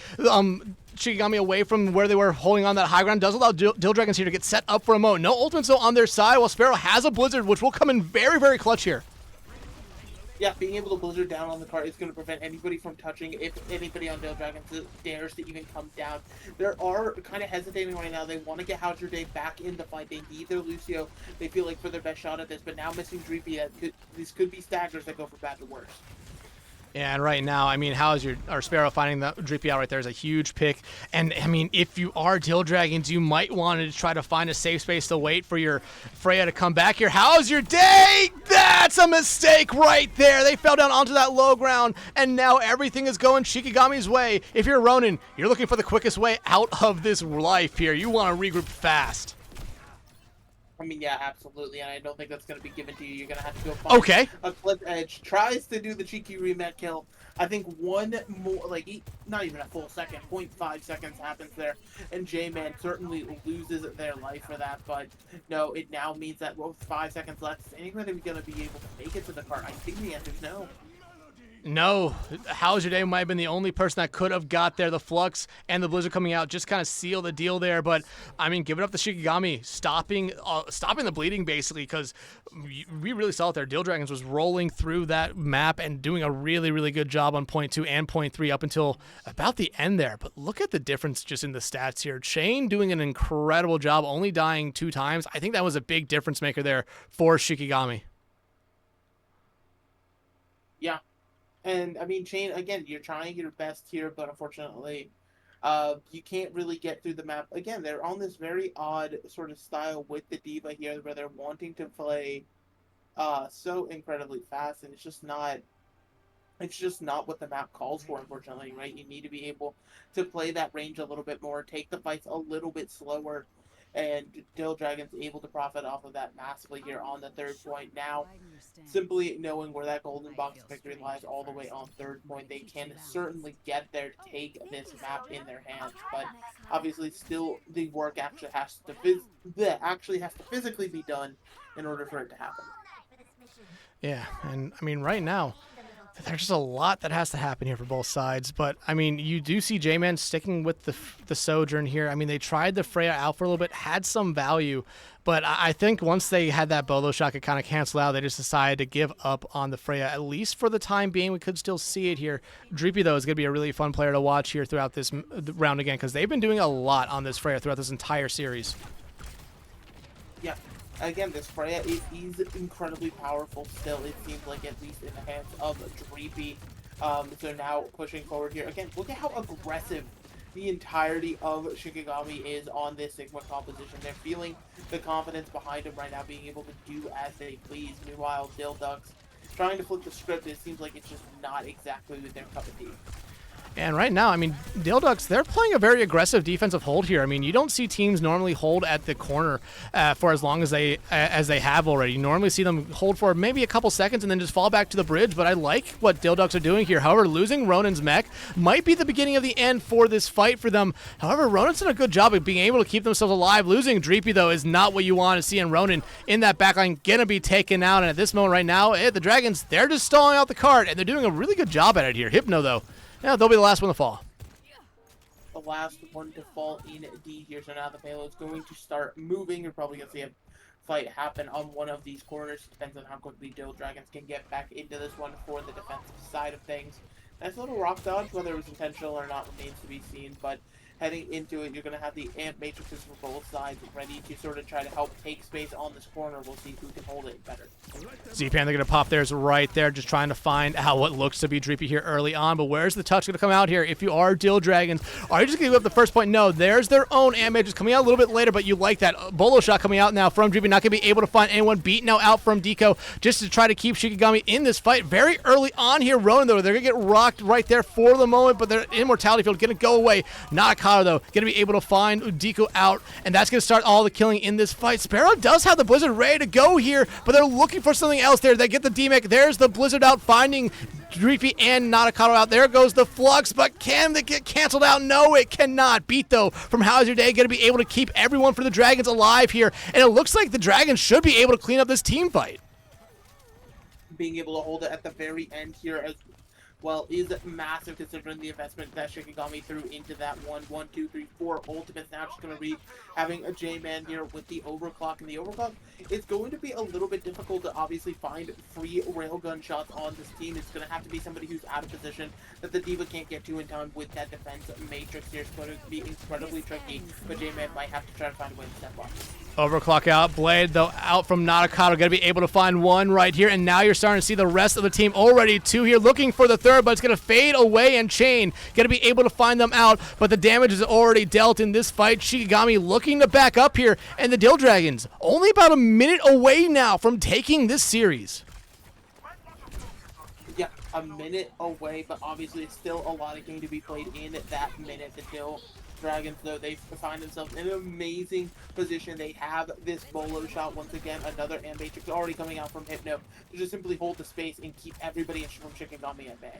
Shikigami away from where they were holding on that high ground, does allow Dhill Dragons here to get set up for a moment. No ultimates though on their side, while Sparrow has a Blizzard, which will come in very, very clutch here. Yeah, being able to Blizzard down on the cart is going to prevent anybody from touching if anybody on Dhill Dragons dares to even come down. They are kind of hesitating right now. They want to get Howard Day back in the fight. They need their Lucio, they feel like, for their best shot at this, but now missing Dreepy, these could be staggers that go from bad to worse. Yeah, and right now, I mean, how's our Sparrow finding the Dreepy out right there is a huge pick. And, I mean, if you are Dhill Dragons, you might want to try to find a safe space to wait for your Freya to come back here. How's your day? That's a mistake right there. They fell down onto that low ground, and now everything is going Shikigami's way. If you're Ronan, you're looking for the quickest way out of this life here. You want to regroup fast. I mean, yeah, absolutely, and I don't think that's going to be given to you. You're going to have to go find a Clip Edge. Tries to do the cheeky remet kill. I think one more, like, not even a full second, 0.5 seconds happens there, and J-Man certainly loses their life for that, but no, it now means that with 5 seconds left, is anybody going to be able to make it to the cart? I think the answer is no. No, How's Your Day might have been the only person that could have got there. The Flux and the Blizzard coming out just kind of seal the deal there. But, I mean, give it up to Shikigami, stopping the bleeding, basically, because we really saw it there. Dhill Dragons was rolling through that map and doing a really, really good job on point 2 and point 3 up until about the end there. But look at the difference just in the stats here. Shane doing an incredible job, only dying 2 times. I think that was a big difference maker there for Shikigami. Yeah. And I mean, Chain, again, you're trying your best here, but unfortunately, you can't really get through the map. Again, they're on this very odd sort of style with the D.Va here, where they're wanting to play so incredibly fast, and it's just not what the map calls for, unfortunately, right? You need to be able to play that range a little bit more, take the fights a little bit slower, and Dhill Dragon's able to profit off of that massively here on the third point. Now, simply knowing where that golden box victory lies all the way on third point, they can certainly get there to take this map in their hands, but obviously still the work actually has to physically be done in order for it to happen. Yeah, and I mean, right now, there's just a lot that has to happen here for both sides. But, I mean, you do see J-Man sticking with the Sojourn here. I mean, they tried the Freya out for a little bit, had some value. But I think once they had that bolo shot, it kind of canceled out. They just decided to give up on the Freya, at least for the time being. We could still see it here. Dreepy, though, is going to be a really fun player to watch here throughout this round again, because they've been doing a lot on this Freya throughout this entire series. Yeah. Again, this Freya, it is incredibly powerful still, it seems like, at least in the hands of Dreepy. So now pushing forward here. Again, look at how aggressive the entirety of Shikigami is on this Sigma composition. They're feeling the confidence behind him right now, being able to do as they please. Meanwhile, Dhill Ducks trying to flip the script. It seems like it's just not exactly their cup of tea. And right now, I mean, Dhill Ducks, they're playing a very aggressive defensive hold here. I mean, you don't see teams normally hold at the corner for as long as they have already. You normally see them hold for maybe a couple seconds and then just fall back to the bridge, but I like what Dhill Ducks are doing here. However, losing Ronan's mech might be the beginning of the end for this fight for them. However, Ronan's done a good job of being able to keep themselves alive. Losing Dreepy, though, is not what you want to see, and Ronan in that backline gonna be taken out. And at this moment right now, the Dragons, they're just stalling out the cart, and they're doing a really good job at it here. Hypno, though, yeah, they'll be the last one to fall. The last one to fall indeed here. So now the payload's going to start moving. You're probably going to see a fight happen on one of these corners. Depends on how quickly Dhill Dragons can get back into this one for the defensive side of things. Nice little rock dodge, whether it was intentional or not remains to be seen, but heading into it, you're going to have the amp matrices for both sides ready to sort of try to help take space on this corner. We'll see who can hold it better. Z-Pan, they're going to pop theirs right there, just trying to find out what looks to be Dreepy here early on. But where's the touch going to come out here? If you are Dhill Dragons, are you just going to give up the first point? No, there's their own amp matrix coming out a little bit later, but you like that bolo shot coming out now from Dreepy. Not going to be able to find anyone. Beat now out from Deco just to try to keep Shikigami in this fight. Very early on here, Ronan, though, they're going to get rocked right there for the moment, but their immortality field going to go away. Nakata, though, going to be able to find Deco out, and that's going to start all the killing in this fight. Sparrow does have the Blizzard ready to go here, but they're looking for something else there. They get the D-Mech. There's the Blizzard out, finding Dreepy and Nakata out. There goes the Flux, but can they get canceled out? No, it cannot. Beat, though, from How's Your Day, going to be able to keep everyone for the Dragons alive here, and it looks like the Dragons should be able to clean up this team fight. Being able to hold it at the very end here as well is massive, considering the investment that Shikigami threw into that 1, 2, 3, 4 ultimates. Now just going to be having a J-Man here with the overclock, and the overclock is going to be a little bit difficult to obviously find free railgun shots on this team. It's going to have to be somebody who's out of position that the D.Va can't get to in time with that defense matrix here. It's going to be incredibly tricky, but J-Man might have to try to find a way to step up. Overclock out. Blade, though, out from Nakata. Going to be able to find one right here, and now you're starting to see the rest of the team already two here looking for the third, but it's going to fade away, and Chain going to be able to find them out, but the damage is already dealt in this fight. Shikigami looking to back up here, and the Dhill Dragons only about a minute away now from taking this series. Yeah, a minute away, but obviously it's still a lot of game to be played in that minute. The Dhill Dragons, though, they find themselves in an amazing position. They have this bolo shot once again, another amp matrix already coming out from Hypno to just simply hold the space and keep everybody from Shikigami at bay.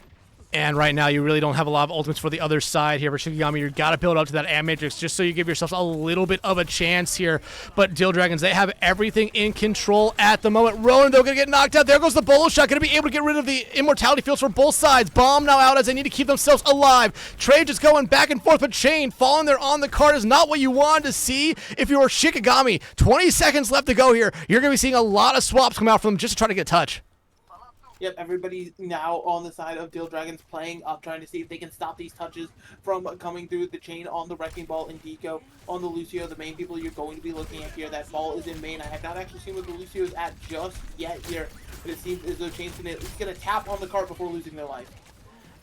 And right now, you really don't have a lot of ultimates for the other side here. For Shikigami, you've got to build up to that amp matrix just so you give yourself a little bit of a chance here. But Dhill Dragons, they have everything in control at the moment. Ronan, though, going to get knocked out. There goes the bolo shot. Going to be able to get rid of the immortality fields for both sides. Bomb now out as they need to keep themselves alive. Trade just going back and forth, but Chain falling there on the card is not what you wanted to see if you were Shikigami. 20 seconds left to go here. You're going to be seeing a lot of swaps come out from them just to try to get a touch. Yep, everybody now on the side of Dhill Dragons playing up, trying to see if they can stop these touches from coming through the chain on the Wrecking Ball and Deco. On the Lucio, the main people you're going to be looking at here. That ball is in main. I have not actually seen what the Lucio is at just yet here, but it seems as though Chain's going to tap on the cart before losing their life.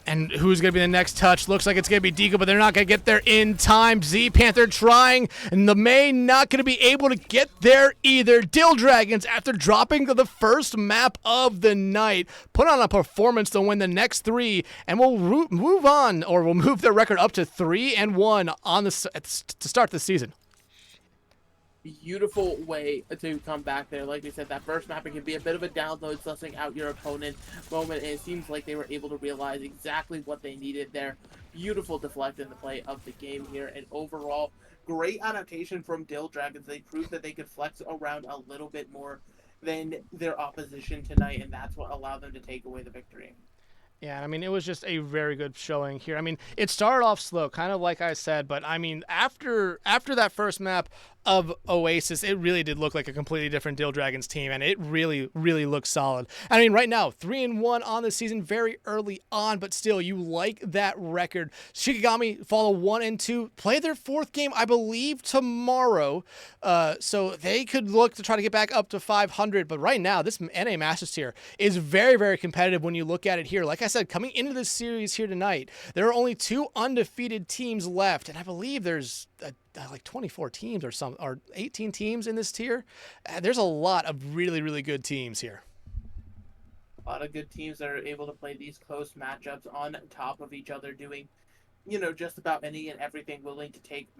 And who's going to be the next touch? Looks like it's going to be Deco, but they're not going to get there in time. Z-Panther trying, and the main not going to be able to get there either. Dhill Dragons, after dropping to the first map of the night, put on a performance to win the next three, and we'll move on, or we'll move their record up to 3-1 on to start the season. Beautiful way to come back there. Like we said, that first map, it can be a bit of a download, sussing out your opponent moment, and it seems like they were able to realize exactly what they needed there. Beautiful deflect in the play of the game here, and overall, great adaptation from Dhill Dragons. They proved that they could flex around a little bit more than their opposition tonight, and that's what allowed them to take away the victory. Yeah, I mean, it was just a very good showing here. I mean, it started off slow, kind of like I said, but I mean, after that first map of Oasis, it really did look like a completely different Dhill Dragons team, and it really, really looks solid. I mean, right now, 3-1 on the season, very early on, but still, you like that record. Shikigami follow 1-2, play their fourth game, I believe, tomorrow, so they could look to try to get back up to 500, but right now, this NA Masters tier is very, very competitive when you look at it here. Like I said, coming into this series here tonight, there are only 2 undefeated teams left, and I believe there's like 24 teams or 18 teams in this tier. There's a lot of really, really good teams here. A lot of good teams that are able to play these close matchups on top of each other, doing, just about any and everything, willing to take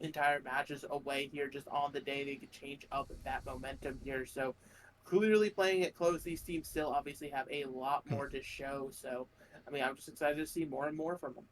entire matches away here just on the day. They could change up that momentum here. So clearly playing it close. These teams still obviously have a lot more to show. So, I mean, I'm just excited to see more and more from them.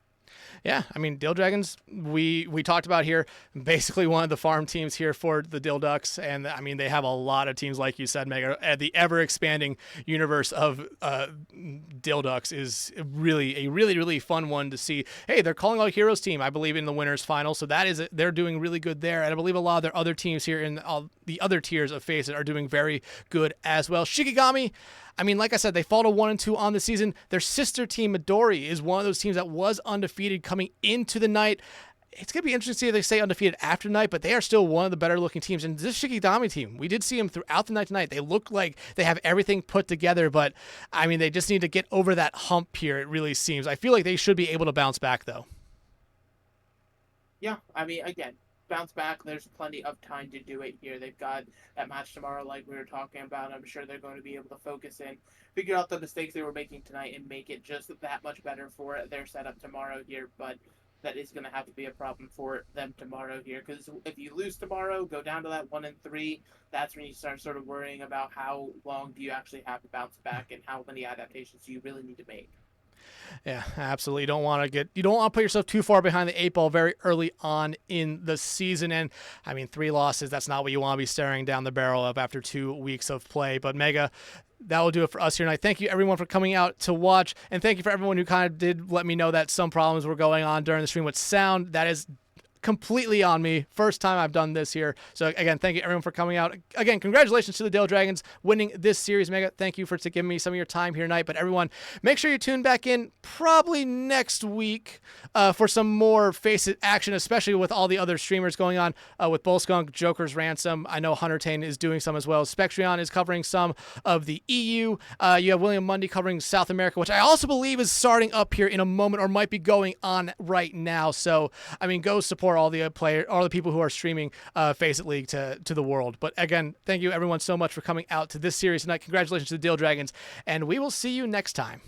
Yeah, I mean, Dhill Dragons, we talked about here, basically one of the farm teams here for the Dhill Ducks, and I mean, they have a lot of teams, like you said, Mega. The ever-expanding universe of Dhill Ducks is really a really, really fun one to see. Hey, they're calling out Heroes team, I believe, in the winners final, so they're doing really good there, and I believe a lot of their other teams here in the other tiers of FaceIt are doing very good as well. Shikigami, I mean, like I said, they fall to 1-2 on the season. Their sister team, Midori, is one of those teams that was undefeated coming into the night. It's going to be interesting to see if they stay undefeated after night, but they are still one of the better looking teams. And this Shikigami team, we did see them throughout the night tonight. They look like they have everything put together, but I mean, they just need to get over that hump here, it really seems. I feel like they should be able to bounce back, though. Yeah, I mean, again, bounce back. There's plenty of time to do it here. They've got that match tomorrow, like we were talking about. I'm sure they're going to be able to focus in, figure out the mistakes they were making tonight, and make it just that much better for their setup tomorrow here. But that is going to have to be a problem for them tomorrow here, because if you lose tomorrow, go down to that 1-3, that's when you start sort of worrying about how long do you actually have to bounce back and how many adaptations do you really need to make. Yeah, absolutely. You don't want to put yourself too far behind the 8 ball very early on in the season. And I mean, 3 losses, that's not what you want to be staring down the barrel of after 2 weeks of play. But Mega, that will do it for us here tonight. Thank you everyone for coming out to watch. And thank you for everyone who kind of did let me know that some problems were going on during the stream with sound. That is completely on me. First time I've done this here. So again, thank you everyone for coming out. Again, congratulations to the Dhill Dragons winning this series. Mega, thank you for giving me some of your time here tonight. But everyone, make sure you tune back in probably next week for some more FaceIt action, especially with all the other streamers going on with Bullskunk, Joker's Ransom. I know Hunter Tane is doing some as well. Spectreon is covering some of the EU. You have William Mundy covering South America, which I also believe is starting up here in a moment or might be going on right now. So, I mean, go support all the people who are streaming FaceIt League to the world. But again, thank you everyone so much for coming out to this series tonight. Congratulations to the Dhill Dragons, and we will see you next time.